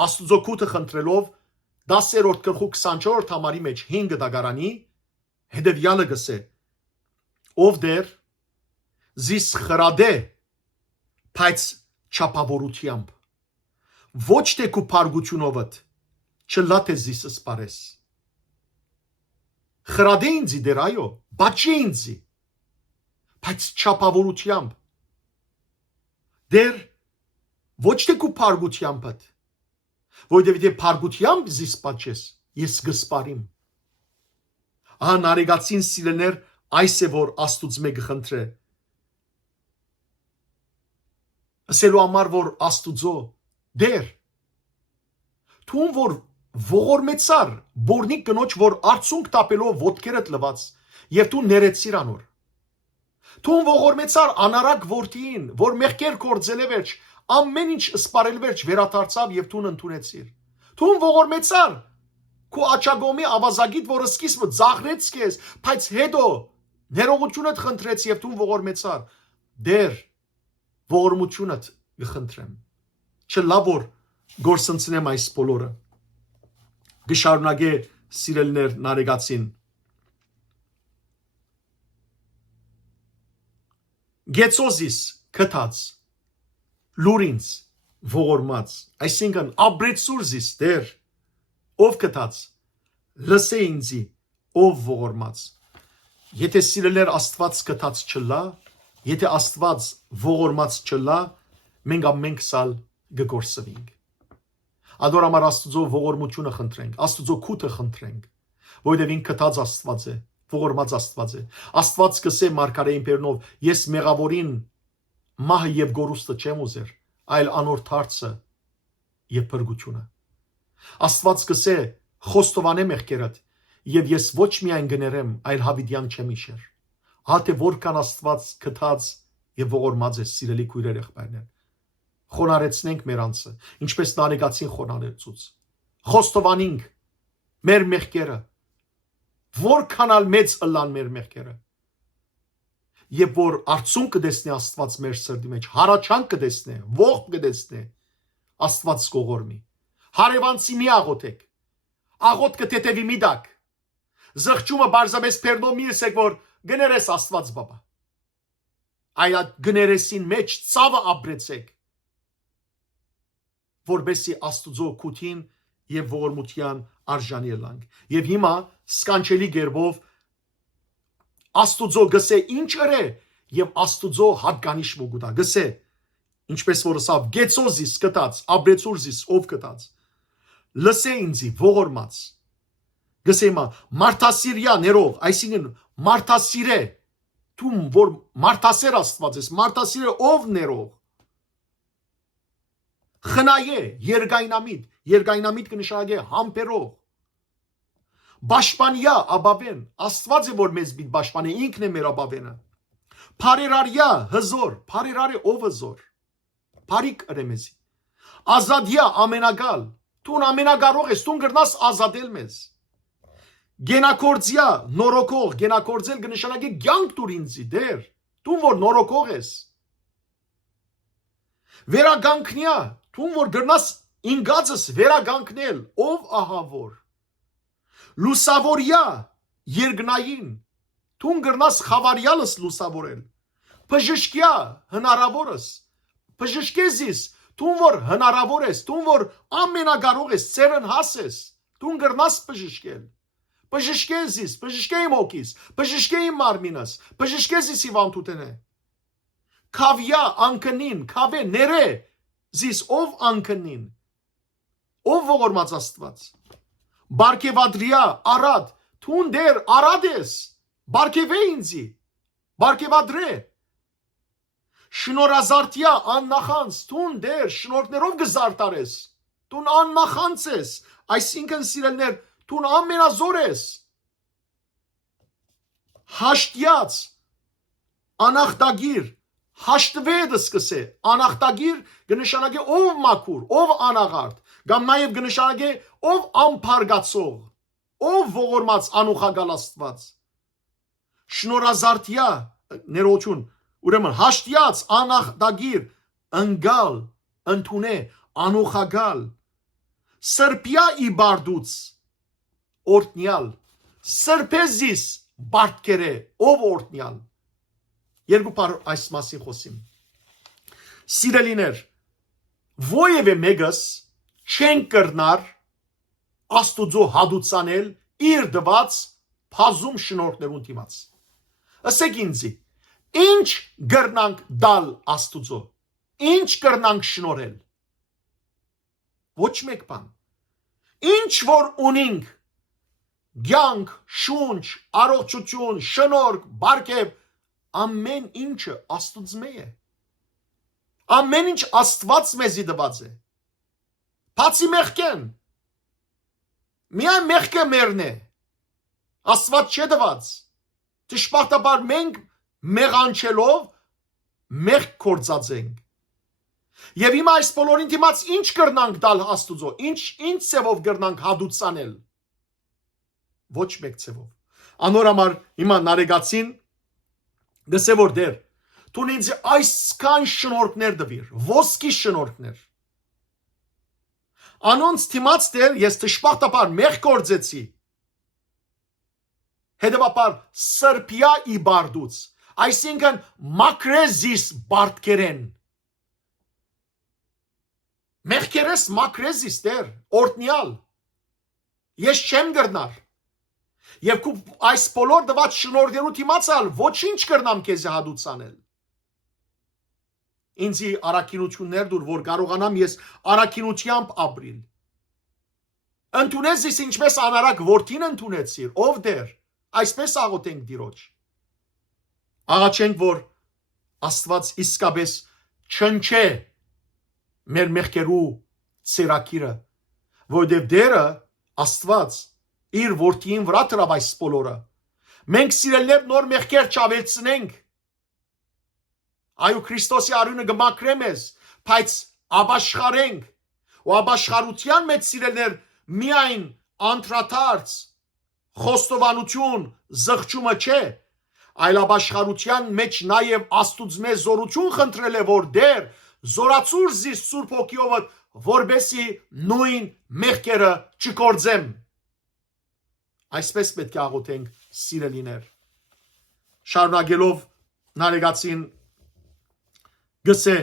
Աստուծո քութը խնդրելով 10-րդ գլխու 24-րդ համարի մեջ 5 դագարանի հետևյալը գսե ով դեր զիս խրադե բայց չափավորությամբ ոչ թե քու փարգությունովդ չլա թե զիս սպարես խրադե ինձի դեր այո բաչի ինձի բայց չափավորությամբ դեր ոչ թե քու փարգությունդ Որովհետև փարգությամբ զիս պատճես, ես գսպարիմ։ Ահա նարեգացին սիրելներ այս է որ Աստուծո մեկը խնդրե։ Ասելու համար որ Աստուծո դեր թուն որ ողորմեցար բորնիկ կնոջ որ արցունք տապելով ոտքերդ լված եւ դու ներեցիր անոր։ Թուն ողորմեցար անարակ որդին որ մեղքեր կործել է վերջ ամեն ինչ սպարել վերջ վերադարձավ եւ դու ընդունեցիր։ Դու ողորմեցար քո աչագոմի ավազագիտ որը սկիզբը ծաղրեց քեզ, բայց հետո ներողությունդ խնդրեց եւ դու ողորմեցար։ Դեր ողորմությունդ գխնդրեմ։ Չլա որ գործընծնեմ այս բոլորը։ Գշարունակե սիրելներ նարեգացին։ Գեցոզիս կթած լուրինց ողորմած այսինքն աբրեցուրզիս դեր ով կթած լսե ինձի ով ողորմած եթե սիրելեր Աստված կթած չլա եթե Աստված ողորմած չլա մենք ամենք սալ գգործվենք ադորամար Աստուծո ողորմությունը խնդրենք Աստուծո քութը խնդրենք որովհետև ինքը կթած Աստված է ողորմած Աստված է Աստված կսե մարգարեին Պերնով ես մեղավորին մահը եւ գորուստը չեմ ուզեր, այլ անոր դարձը եւ փրկությունը։ Աստված կսե խոստովանե մեղքերդ եւ ես ոչ միայն գներեմ, այլ հավիտյան չեմ իշեր։ Հատե որքան Աստված գտած եւ ողորմած է սիրելի քույրեր եղբայրներ։ Խոնարեցնենք մեր անձը, ինչպես նարեկացին խոնարեցուց։ Խոստովանենք մեր մեղքերը, որքանալ մեծ ըլլան մեր մեղքերը։ Եվ որ արցուն կդեսնի Աստված մեր սրտի մեջ, հարաճանք կդեսնի, ողջ կդեսնի, Աստված կողորմի։ Հարևանցի մի աղոթեք, աղոթ կտետևի մի դակ, զղջումը բարձամես պերնով մի եսեք, որ գներես Աստված բաբա, այլ այդ գներեսին մեջ ծավը ապրեցեք, որբեսի Աստուծո կութին և ողորմության արժանի ելանք։ Եվ հիմա սկանչելի գերբով Աստուծո գսե ինչ ըրե և Աստուծո հատկանիշ մոգուտա գսե, ինչպես որ ասավ գեցոզիս կտած, աբրեցուրզիս ով կտած, լսե ինձի ողորմած, գսե հիմա մարդասիրյա ներող, այսինքն մարդասիրե, դու որ մարդասեր Աստված ես, մարդասիրե ով ներող, խնայե, երգայնամիտ կնշանակե համբերող, Բաշպանյա աբավեն, Աստված է որ մեզ բիտ բաշպան է, ինքն է մեր աբավենը, Փարերարյա հզոր, Փարերար է ով հզոր, Փարիկ ըրե մեզի, Ազադյա ամենագալ, Տուն ամենագարող ես, տուն գրնաս ազադել մեզ, Գենակորձյա նորոքող, գենակորձել կնշանակե կյանք տուր ինձի դեր, Տուն որ նորոքող ես, Վերագանքնյա, Տուն որ գրնաս ինգածս վերագանքնել, ով ահավոր, Լուսավորյա երգնային, Տուն գրնաս խավարյալս լուսավորել, Բժշկյա հնարավորս, Բժշկեզիս, Տուն որ հնարավոր ես, Տուն որ ամենագարող ես, ծերն հաս ես, Տուն գրնաս բժշկել, Բժշկեզիս, բժշկեիմ օքիս, բժշկեիմ մարմինս, Բժշկեզիս իվանտուտենե, Քավյա անկնին, քավե ներե, զիս ով անկնին, ով ողորմած Աստված, Բարգևադրյա, արադ, Տուն դեր արադ ես, Բարգևե ինձի, Բարգևադրե, Շնորազարտյա, աննախանց, Տուն դեր շնորհներով գզարտարես, Տուն աննախանց ես, այսինքն սիրելներ, Տուն ամենազոր ես, Հաշտյաց, անախտագիր, Հաշտվեդս կսե, անախտագիր կնշանակե ով մաքուր, ով անաղարտ, կամ նաև կնշանակե ով ամփարգացող, ով ողորմած անուխագալ Աստված, շնորազարտյա ներողություն, ուրեմն հաշտյաց անախտագիր, ընկալ, ընդունե, անուխագալ, սրբյա իբարդուց, օրտնյալ, սրբեզիս բարտկերե, ով օրտնյալ, երկու պար այս մասին խոսիմ, սիրելիներ, ովևէ մեկս չեն կրնար Աստուծո հադուցանել իր դված փազում շնորհներուն դիմաց։ Ասեք ինձի, ինչ գրնանք դալ Աստուծո, ինչ կրնանք շնորհել։ Ոչ մեկ բան։ Ինչ որ ունենք, կյանք, շունչ, առողջություն, շնորհք, բարգև, ամեն ինչը Աստուծմե է։ Ամեն ինչ Աստված մեզի տված է։ Բացի մեղքեն, միայն մեղքը մերն է, Աստված չէ տված։ Դժբախտաբար մենք մեղանչելով մեղք կործածենք։ Եվ հիմա այս բոլորին դիմաց ինչ կրնանք տալ Աստուծո, ինչ ցևով կրնանք հադուցանել։ Ոչ մեկ ցևով։ Անոր համար հիմա նարեկացին դեսե որ դեր, դու ինձ այսքան շնորհքներ տվիր, ոսկի շնորհքներ։ Անոնց դիմաց դեր ես դժբախտաբար մեղք կործեցի։ Հետևաբար սրբյա իբարդուց, այսինքն մակրեզիս բարտկերեն։ Մեղքերես մակրեզիս դեր, օրտնյալ։ Ես չեմ գրնար։ Եվ քու այս բոլոր դված շնորհներու դիմացալ ոչինչ կրնամ քեզ հադուցանել։ Ինձի առաքինություններ դուր, որ կարողանամ ես առաքինությամբ ապրիլ։ Ընդունես ես ինչպես անարակ որդին ընդունեցիր, ով դեր, այսպես աղոթենք Տիրոջ։ Աղաչենք, որ Աստված իսկապես չնչե մեր մեղքերու ծերակիրը, որովհետև դերը Աստված իր որդիին վրա դրավ այս բոլորը։ Մենք սիրելներ նոր մեղքեր չավելցնենք։ Այո, Քրիստոսի արյունը գմակրե մեզ, բայց աբաշխարենք, ու աբաշխարության մեջ սիրելներ միայն անդրադարձ խոստովանություն զղջումը չէ, այլ աբաշխարության մեջ նաև Աստուծմե զորություն խնդրել է, որ դեր զորացուր զիս Սուրբ Հոգիով, որբեսի նույն մեղքերը չկործեմ։ Այսպես պետք է աղոթենք, սիրելիներ։ Շարունակելով նարեկացին գսե,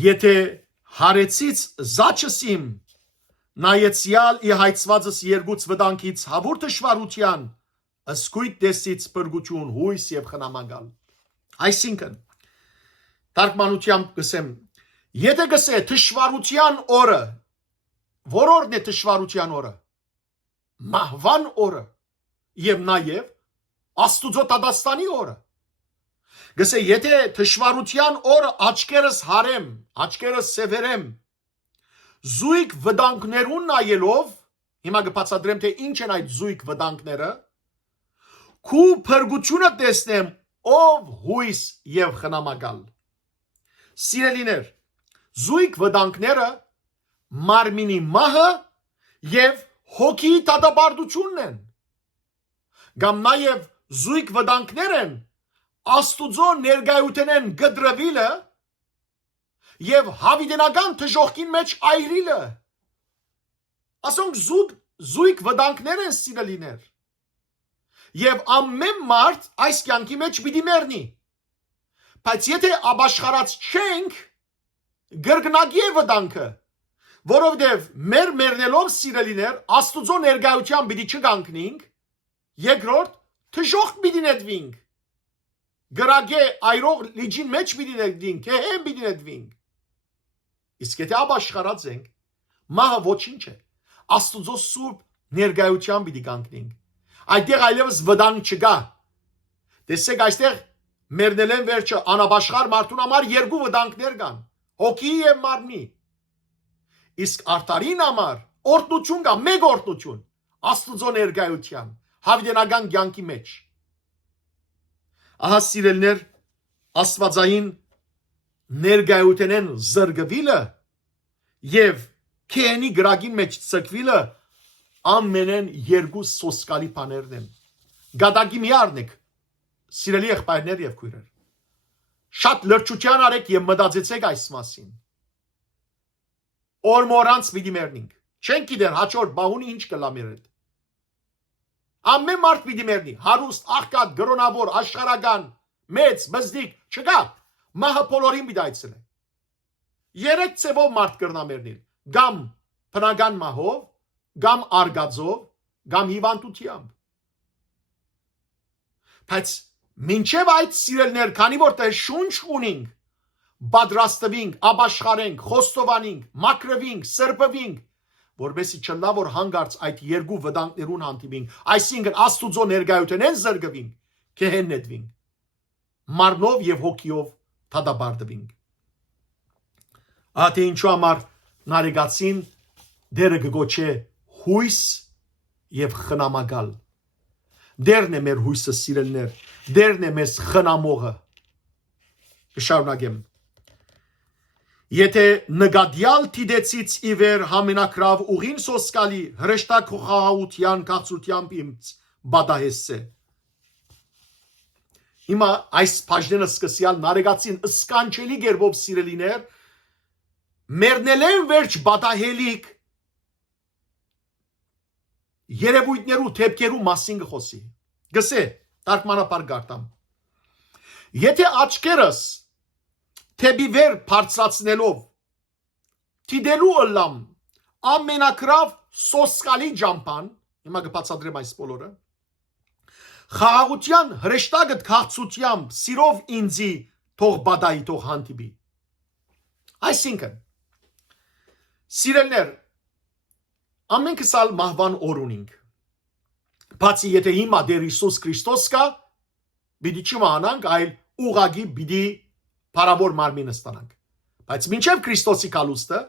եթե հարեցից զաչս իմ, նայեցյալ ի հայցվածս երկուց վտանգից հավուր թշվարության, ըսկույտ տեսից պրգություն, հույս և խնամակալ։ Այսինքն, թարգմանությամբ գսեմ, եթե գսե թշվարության օրը, որ օրն է թշվարության օրը, մահվան օրը և նաև Աստուծո դատաստանի օրը, գսե եթե թշվարության օրը աչքերս հարեմ, աչքերս սևերեմ, զույգ վտանգներուն նայելով, հիմա կբացատրեմ, թե ինչ են այդ զույգ վտանգները, քու փրկությունը տեսնեմ, ով հույս և խնամակալ։ Սիրելիներ, զույգ վտանգները մարմինի մահը և հոգի դատապարտությունն են, կամ նաև զույգ վտանգներ են Աստուծո ներկայութենեն գդրվիլը և հավիտենական թժողքին մեջ այրիլը։ Ասոնք զույգ վտանգներ են, սիրելիներ, և ամեն մարդ այս կյանքի մեջ պիտի մեռնի, բայց եթե աբաշխարած չենք, գրգնակի է վտանգը, որովհետև մեր մեռնելով, սիրելիներ, Աստուծո ներկայության պիտի չկանգնենք, երկրորդ թժողք պիտի նետվենք, գրագե այրող լիջին մեջ պիտի նետվենք, կեհեն պիտի նետվենք։ Իսկ եթե աբաշխարած ենք, մահը ոչինչ է, Աստուծո սուրբ ներկայության պիտի կանգնենք, այդտեղ այլևս վտանգ չկա։ Տեսեք, այստեղ մեռնել են վերջը անաբաշխար մարդուն համար երկու վտանգներ կան, հոգի և մարմնի։ Իսկ արդարին համար օրհնություն կա, մեկ օրհնություն, Աստուծո ներկայության, հավիտենական կյանքի մեջ։ Ահա սիրելիներ, Աստվածային ներկայութենեն զրկվիլը և քեհենի գրագի մեջ ցկվիլը ամենեն երկու սոսկալի բաներն են։ Գադակի մի առնեք, սիրելի եղբայրներ և քույրեր, շատ լրջության արեք և մտածեցեք այս մասին։ Օրմորանց պիտի մեռնենք, չենք գիտեր հաջորդ բահունի ինչ կլա մեր հետ։ Ամեն մարդ պիտի մեռնի, հարուստ, աղքատ, գրոնավոր, աշխարհական, մեծ, բզդիկ, չկա, մահը բոլորին պիտի այցելե։ Երեք ծևով մարդ կրնա մեռնել, կամ բնական մահով, կամ արգածով, կամ հիվանդությամբ։ Բայց մինչև այդ սիրելներ, քանի որ տեղ շունչ ունենք, պատրաստվենք, աբաշխարենք, խոստովանենք, մաքրվենք, սրբվենք, որբեսի չլա որ հանգարց այդ երկու վտանգներուն հանդիպենք, այսինքն Աստուծո ներկայութենեն զրկվենք, կեհեն նետվենք, մարմնով և հոգիով դատապարտվենք։ Ահա թե ինչու համար նարեկացին դերը կգոչե հույս և խնամակալ։ Դերն է մեր հույսը, սիրելներ, դերն է մեզ խնամողը։ Կշարունակեմ։ Եթե նկատյալ դիտեցից ի վեր համենակրավ ուղին սոսկալի հրեշտակ խաղաղության քաղցությամբ ինձ բադահեսե։ Հիմա այս բաժնենը սկսյալ նարեկացին սկանչելի գերբով սիրելիներ մերնել են վերջ բադահելիք երևույթներու թեփքերու մասին կխոսի։ Գսե, թարգմանապար գարտամ։ Եթե աչքերս թեպի վեր բարձրացնելով դիտելու ըլլամ ամենակրավ սոսկալի ջամփան, հիմա կբացատրեմ այս բոլորը, խաղաղության հրեշտակդ քաղցությամբ սիրով ինձի թող բադայի, թող հանդիպի։ Այսինքն, սիրելներ, ամենքս ալ մահվան օր ունենք, բացի եթե հիմա դեր Հիսուս Քրիստոս կա, պիտի չմահանանք, այլ ուղագի բիդի փարավոր մարմինը ստանանք։ Բայց մինչև Քրիստոսի կալուստը,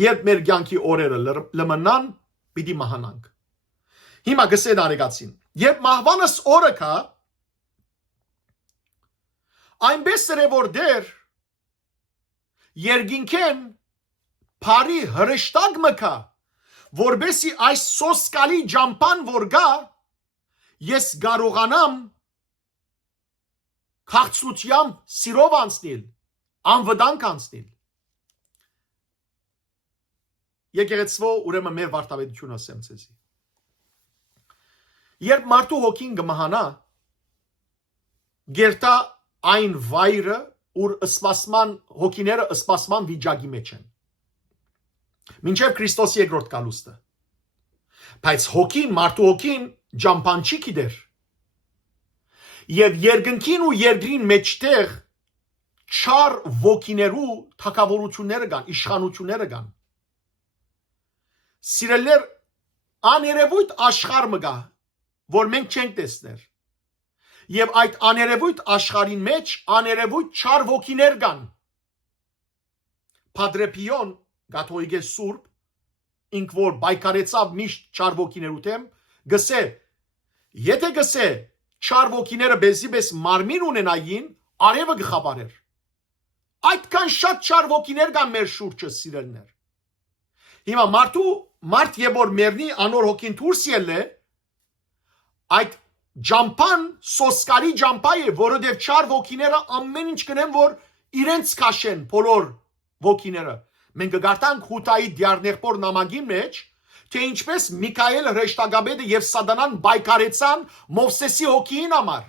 երբ մեր կյանքի օրերը լմնան, պիտի մահանանք։ Հիմա գսեն արեգացին, երբ մահվանս օրը կա, այնպես է որ դեր երկինքեն բարի հրեշտակ մկա, որբեսի այս սոսկալի ջամփան որ գա, ես կարողանամ քաղցրությամբ սիրով անցնել, անվտանգ անցնել։ Եկեղեցվո ուրեմն մեր վարտավետությունը ասեմ ցեզի։ Երբ մարդու հոգին կմահանա, գերտա այն վայրը, ուր սպասման հոգիները սպասման վիճակի մեջ են։ Մինչև Քրիստոսի երկրորդ կալուստը։ Բայց հոգին, մարդու հոգին ջամփան չի գիտեր։ Եվ երկնքին ու երկրին մեջտեղ չար ոգիներու թակավորությունները կան, իշխանությունները կան։ Սիրելներ, աներևույթ աշխարհ մը կա, որ մենք չենք տեսներ։ Եվ այդ աներևույթ աշխարհին մեջ աներևույթ չար ոգիներ կան։ Падրեպիոն Գաթողիկե Սուրբ, ինք որ բայկարեցավ միշտ չար ոգիներու դեմ, գսե, եթե գսե չար ոգիները բեզիբես մարմին ունենային, արևը գխաբարեր։ Այդքան շատ չար ոգիներ կան մեր շուրջը, սիրելներ։ Հիմա մարդ եւ որ մեռնի անոր հոգին դուրս ելե, այդ ջամփան սոսկալի ջամփա է, որովհետեւ չար ոգիները ամեն ինչ կնեն, որ իրենց քաշեն բոլոր ոգիները։ Մենք գարտանք Հութայի դիարնեղբոր նամակի մեջ, թե ինչպես Միքայել հրեշտակաբեդը եւ Սատանան բայկարեցան Մովսեսի հոգին համար։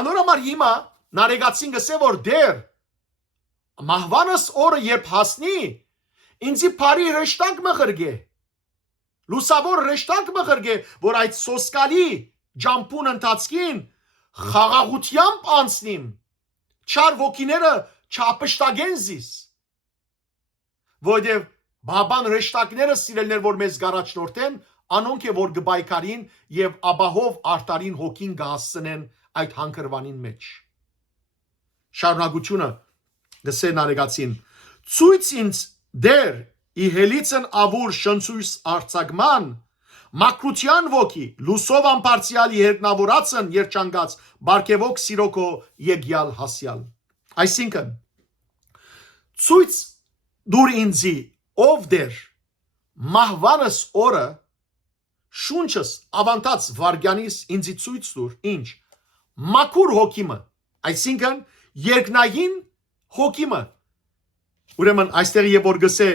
Անոր համար հիմա նարեգացին գսե որ դեր մահվանս օրը երբ հասնի, ինձի բարի հրեշտակ մղրգե, լուսավոր հրեշտակ մղրգե, որ այդ սոսկալի ջամփուն ընթացքին խաղաղությամբ անցնիմ, չար ոգիները չապշտագեն զիս, որովհետև բաբան հրեշտակները սիրելներ, որ մեզ գարաչնորթեն, անոնք է որ գբայկարին եւ աբահով արտարին հոգին գահսնեն այդ հանգրվանին մեջ։ Շարունակությունը գսեն արեգացին, ցույց ինձ դեր ի հելիցն ավուր շնցույս արցակման, մակրության ոգի, լուսով ամպարցիալ երկնավորացն երջանկած, բարգևոք սիրոքո եգյալ հասյալ։ Այսինքն, ցույց դուր ինձի ով դեր մահվանս օրը շունչս ավանտած վարգյանիս ինձի ցույց դուր ինչ մակուր հոգիմը, այսինքն երկնային հոգիմը։ Ուրեմն այստեղ եւ որ գսե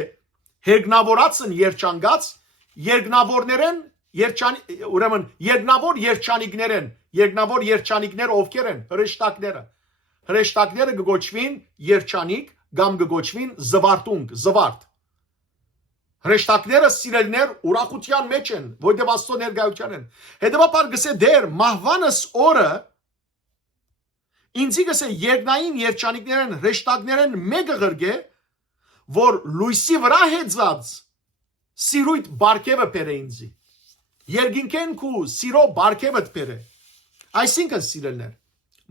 հերգնավորացն երջանկած, երկնավորներեն ուրեմն երկնավոր երջանիկներ ովքեր են հրեշտակները։ Հրեշտակները կգոչվին երջանիկ կամ կգոչվին զվարթունք, զվարթ։ Հրեշտակները սիրելներ ուրախության մեջ են, որտեղ Աստծո ներկայության են։ Հետևաբար գսե դեր մահվանս օրը ինձի գսե երկնային երջանիկներեն հրեշտակներեն մեկը գրգե, որ լույսի վրա հեծած սիրույթ բարգևը պերը ինձի։ Երկինքեն քու սիրո բարգևը պերը։ Այսինքն սիրելներ,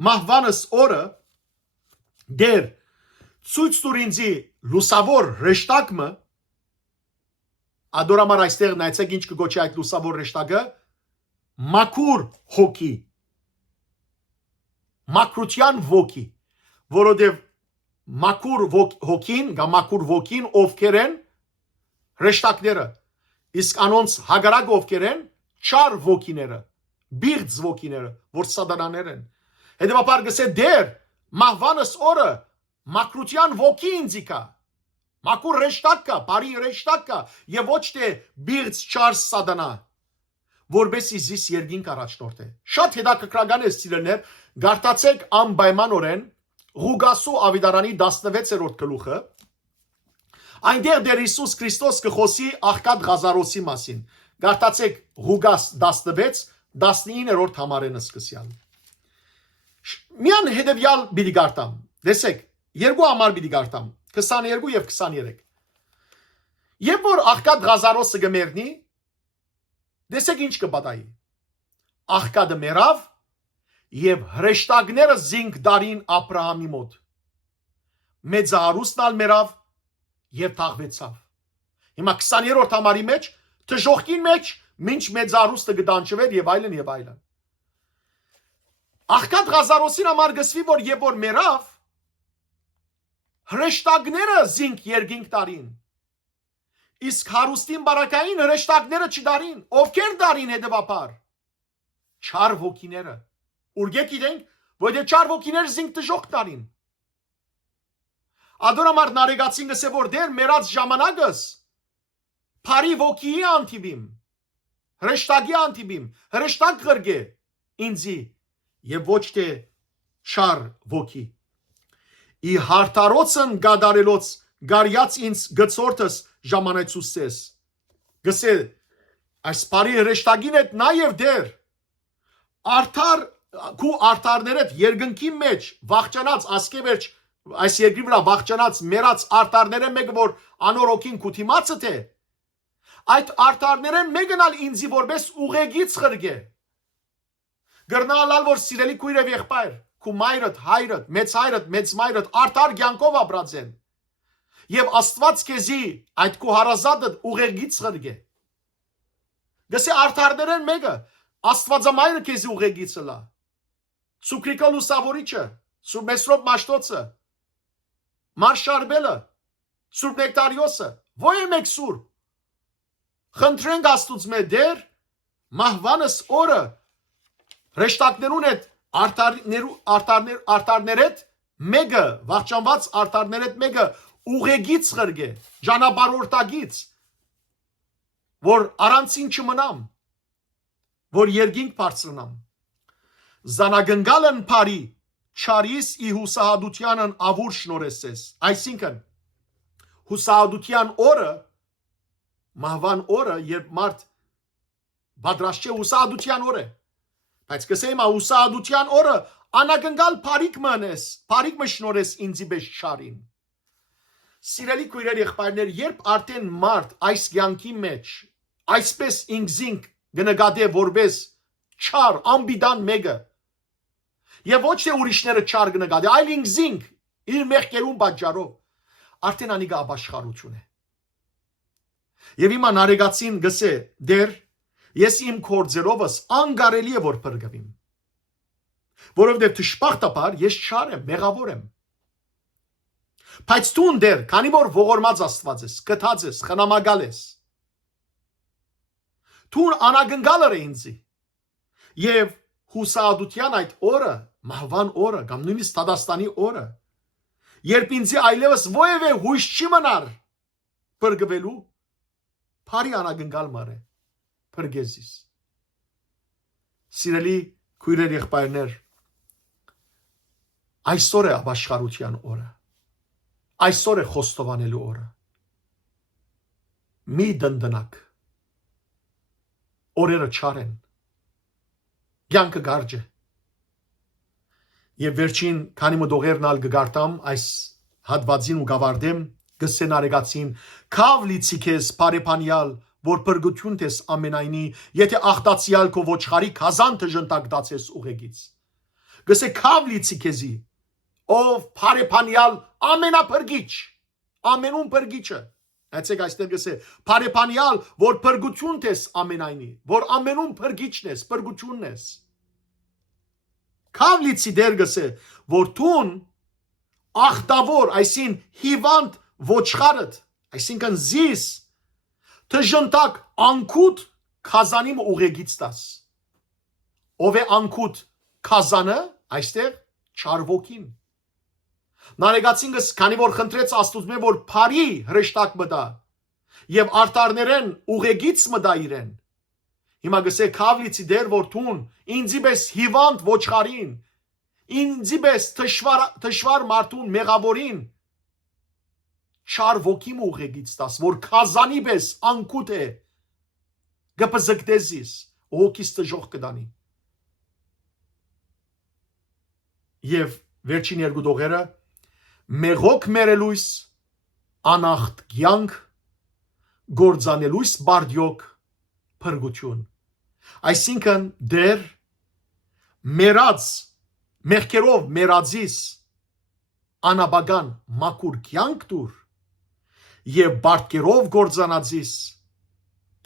մահվանս օրը դեր ցույց տուր ինձի լուսավոր հրեշտակը, ադորամար այստեղ նայեցեք ինչ կգոչի այդ լուսավոր հրեշտակը, մաքուր հոգի, մաքրության ոգի, որովհետև մաքուր հոգին կամ մաքուր ոգին ովքեր են հրեշտակները, իսկ անոնց հագարակ ովքեր են չար ոգիները, բիղձ ոգիները, որ սատանաներ են։ Հետևաբար գսե դեր մահվանս օրը մաքրության ոգի ինձի կա, մաքուր հրեշտակ կա, բարի հրեշտակ կա եւ ոչ թե բիղձ չար սատանա, որբեսի զիս երկինք առաջնորդ է։ Շատ հետաքրքրական է սիրելներ, գարտացեք անպայմանորեն Ղուգասու ավիդարանի 16-րդ գլուխը, այնտեղ դեր Հիսուս Քրիստոս կխոսի աղքատ Ղազարոսի մասին։ Գարտացեք Ղուգաս 16-19-րդ համարենը սկսյալ։ Միան հետևյալ պիտի գարտամ։ Տեսեք, երկու համար պիտի գարտամ, 22 եւ 23։ Երբ որ աղքատ Ղազարոսը գմերնի, տեսեք ինչ կպատահի։ Աղքատը մեռավ եւ հրեշտակները զինք դարին Աբրահամի մոտ։ Մեծահարուստն ալ մերավ եւ թաղվեցավ։ Հիմա 20-րդ համարի մեջ դժոխքին մեջ մինչ մեծահարուստը գտանչվեր եւ այլն եւ այլն։ Աղքատ Ղազարոսին համար գսվի որ եւ որ մերավ հրեշտակները զինք երգինք տարին։ Իսկ հարուստին բարակային հրեշտակները չդարին։ Ովքեր դարին հետևաբար։ Չար ոգիները։ Ուրգեկ իրենք, որ դե չար ոգիները զինք դժոխք տարին։ Ադորամար նարեգացին գսե որ դեր մերած ժամանակս Փարի ոգիի անտիբիմ, հրեշտակի անտիբիմ, հրեշտակ գրգե ինձի եւ ոչ թե չար ոգի։ Ի հարթարոցն գադարելոց գարյաց ինձ գծորդս ժամանեցուսես։ Գսե այս Փարի հրեշտակին հետ նաեւ դեր արդար քու արդարներդ երկնքի մեջ վախճանած ասկեվերջ այս երկրի վրա վախճանած մերած արդարները մեկը որ անորոքին քութիմացը թե այդ արդարներեն մեկնալ ինձի որպես ուղեգից խրգե գրնալալ որ սիրելի քույրև եղբայր քու մայրդ հայրդ մեծ մայրդ արդար կյանքով ապրած են եւ Աստված քեզի այդ քու հարազատդ ուղեգից խրգե գսե արդարներեն մեկը Աստվածամայրը քեզի ուղեգիցը լա Սուկրիկա լուսավորիչը Սուրբ Մեսրոպ Մաշտոցը Մարշարբելը Սուրբ Նեկտարիոսը ո՞յ է մեկ Սուրբ Խնդրենք Աստուծո մեր դեր մահվանս օրը հրեշտակներուն հետ արդարներ հետ մեկը վախճանված արդարներ հետ մեկը ուղեգից խրգե ճանապարհորդագից որ առանցին չմնամ որ երկինք բարձրանամ զանագնգալն Փարի չարիս ի հուսահատությանն ավուր շնորհեսես այսինքն հուսահատության օրը մահվան օրը երբ մարդ պատրաստ չէ հուսահատության օրը բայց կսեմ հուսահատության օրը անագնգալ Փարիք մնես Փարիք մշնորհես ինձի պես շարին սիրելի քույրեր եղբայրներ երբ արդեն մարդ այս կյանքի մեջ այսպես ինքզինք գնկատե որպես չար ամբիդան մեկը եւ ոչ թե ուրիշները չար գնկատե այլ ինքզինք իր մեղքերուն պատճառով արդեն անիգա ապաշխարություն է Եվ հիմա նարեգացին գսե դեր ես իմ կորձերովս անգարելի է որ փրկվիմ որովհետև դժբախտաբար ես չար եմ մեղավոր եմ բայց դու դեր քանի որ ողորմած Աստված ես գթած ես խնամակալ ես դու անագնգալը ինձի եւ հուսահատության այդ օրը մահվան օրը կամ նույնիսկ Տադաստանի օրը երբ ինձի այլևս ովևէ հույս չի մնար փրկվելու Փարի անագնգալ մարե փրկեզիս Սիրելի քույրեր եղբայրներ այսօր է ապաշխարության օրը այսօր է խոստովանելու օրը մի դնդնակ օրերը չար են կյանքը գարջ է եւ վերջին քանի մտողերն ալ գարտամ այս հատվածին ու գավարդեմ գսեն արեգացին քավ լիցի քեզ բարեփանյալ որ բրգություն ես ամենայնի եթե ախտացիալ քո ոչխարի քազան դժնտակ դացես ուղեգից գսե քավ լիցի քեզի ով բարեփանյալ ամենափրկիչ ամենուն բրգիչը այցեք այստեղ գսե բարեփանյալ որ բրգություն ես ամենայնի որ ամենուն բրգիչն ես բրգությունն ես քավ լիցի դեր գսե որ տուն ախտավոր այսին հիվանդ ոչխարդ այսինքն զիս դժնտակ անքուտ քազանիմ ուղեգից տաս ով է անքուտ քազանը այստեղ չարվոքին նարեգացինգս քանի որ խնդրեց Աստուծո որ Փարի հրեշտակ մտա եւ արդարներեն ուղեգից մտա իրեն հիմա գսե քավլիցի դեր որ տուն ինձի պես հիվանդ ոչխարին ինձի պես թշվար մարդուն մեղավորին չար ոգիմ ուղեգից տաս որ քազանի պես անքուտ է գպզկտեզիս հոգիս տժող կդանի եւ վերջին երկու դողերը մեղոք մերելույս անախտ կյանք գործանելույս բարդյոք փրկություն այսինքն դեր մերած մեղքերով մերածիս անաբական մաքուր կյանք դուր եւ բարդկերով գործանածիս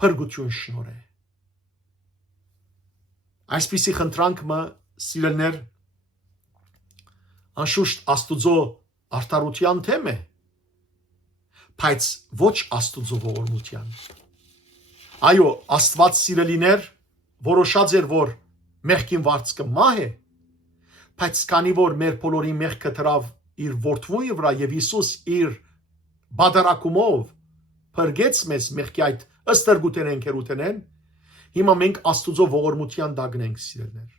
փրկություն շնորհե։ Այսպիսի խնդրանք մը սիրելներ անշուշտ Աստուծո արդարության թեմ է, բայց ոչ Աստուծո ողորմության։ Այո, Աստված սիրելիներ որոշած էր, որ մեղքին վարձքը մահ է, բայց քանի որ մեր բոլորի մեղքը դրավ իր որդվույի վրա եւ Հիսուս իր բادرակումով փրկեց մեզ մեղքի այդ ըստրգութեն կերութենեն, հիմա մենք Աստուծո ողորմության դագնենք սիրելներ։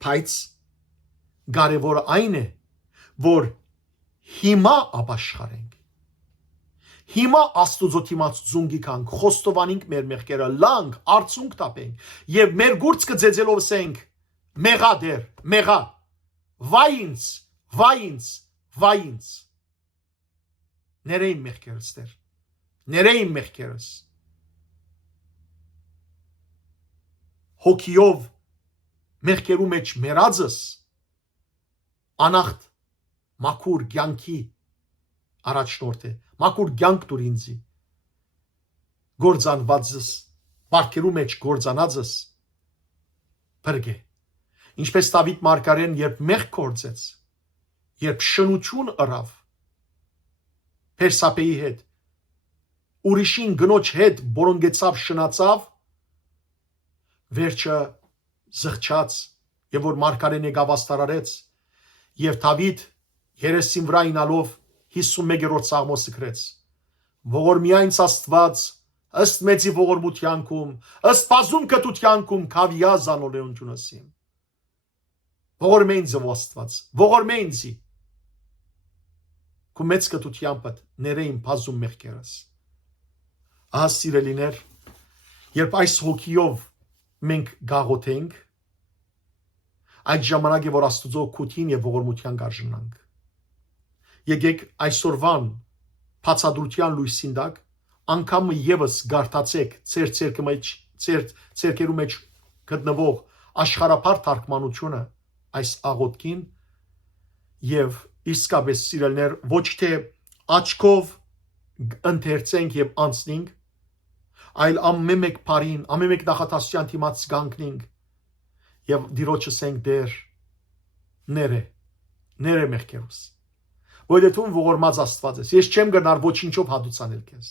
Բայց կարևորը այն է, որ հիմա ապաշխարենք։ Հիմա Աստուծո դիմաց զունգի կանք, խոստովանենք մեր մեղքերը, լանք, արցունք տապենք եւ մեր գուրծքը ձեզելով ասենք. մեղա դեր, մեղա, վայ ինձ, վայ ինձ, վայ ինձ։ Ներեին մեղքերս դեր, ներեին մեղքերս։ Հոգիով մեղքերու մեջ մերածս անախտ մաքուր կյանքի առաջնորդ է, մաքուր կյանք դուր ինձի, գործանվածս, բարքերու մեջ գործանածս փրկե։ Ինչպես Դավիթ մարգարեն երբ մեղք գործեց, երբ շնություն ըրավ Փերսապեի հետ, ուրիշին գնոջ հետ բորոնգեցավ շնացավ, վերջը զղջաց եւ որ մարգարենը գավաստարարեց եւ Դավիթ երեսին վրա ինալով 51-րդ Սաղմոսը գրեց. Ողորմիայն Աստված ըստ մեծի ողորմությանքում, ըստ բազում կտությանքում քավիա զանորեունջունասիմ։ Ողորմեին ձո Աստված, ողորմեինցի քու մեծ կտությանպդ ներեին բազում մեղքերս։ Ահա սիրելիներ, երբ այս հոգիով մենք գաղութենք, այդ ժամանակ է որ Աստուծո քութին եւ ողորմության գարժանանք։ Եկեք այսօրվան բացադրության լույսին տակ անգամ եւս գարտացեք ձեր ցերկերու մեջ գտնվող աշխարհապար թարգմանությունը այս աղոթքին եւ իսկապես սիրելներ ոչ թե աչքով ընթերցենք եւ անցնենք, այլ ամեն մեկ բարին, ամեն մեկ նախատասության դիմաց գանքնենք եւ դիրոջը ասենք դեր ները մեղքերուս։ Որովհետեւ ողորմած Աստված ես, ես չեմ գնար ոչինչով հադուցանել քեզ։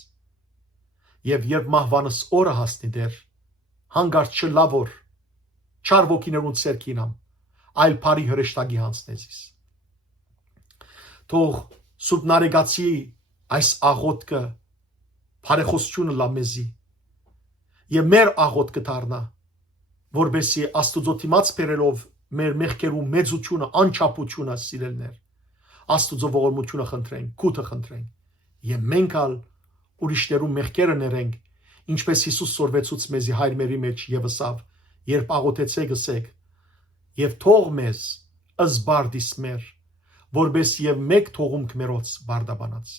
Եվ երբ մահվանս օրը հասնի դեր, հանգարց չլավոր, չար ոգիներուն ցերկինամ, այլ բարի հրեշտակի հանձնեցիս։ Թող Սուրբ Նարեգացի այս աղոթքը բարեխոսությունը լա մեզի եւ մեր աղոթքը դառնա, որբեսի Աստուծո դիմաց բերելով մեր մեղքերու մեծությունը, անչափությունը սիրելներ, Աստուծո ողորմությունը խնդրենք, քութը խնդրենք եւ մենք ալ ուրիշներու մեղքերը ներենք, ինչպես Հիսուս սորվեցուց մեզի հայրմերի մեջ եւ ասավ, երբ աղոթեցեք ասեք, եւ թող մեզ ըզբարդիս մեր, որբես եւ մեկ թողում քմերոց բարդաբանած։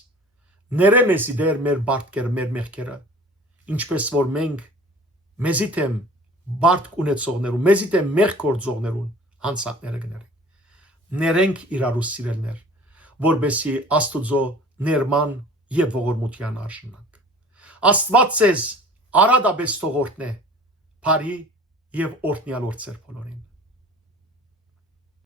Ները մեզի դեր մեր բարդկերը, մեր մեղքերը, ինչպես որ մենք մեզի թեմ բարդ ունեցողներուն, մեզի թեմ մեղ գործողներուն հանցանքները գներենք։ Ներենք իրարու սիրելներ, որբեսի Աստուծո ներման եւ ողորմության արժանանք։ Աստված ձեզ արադաբես թողորտնե, բարի եւ օրհնյալ օրցեր բոլորին։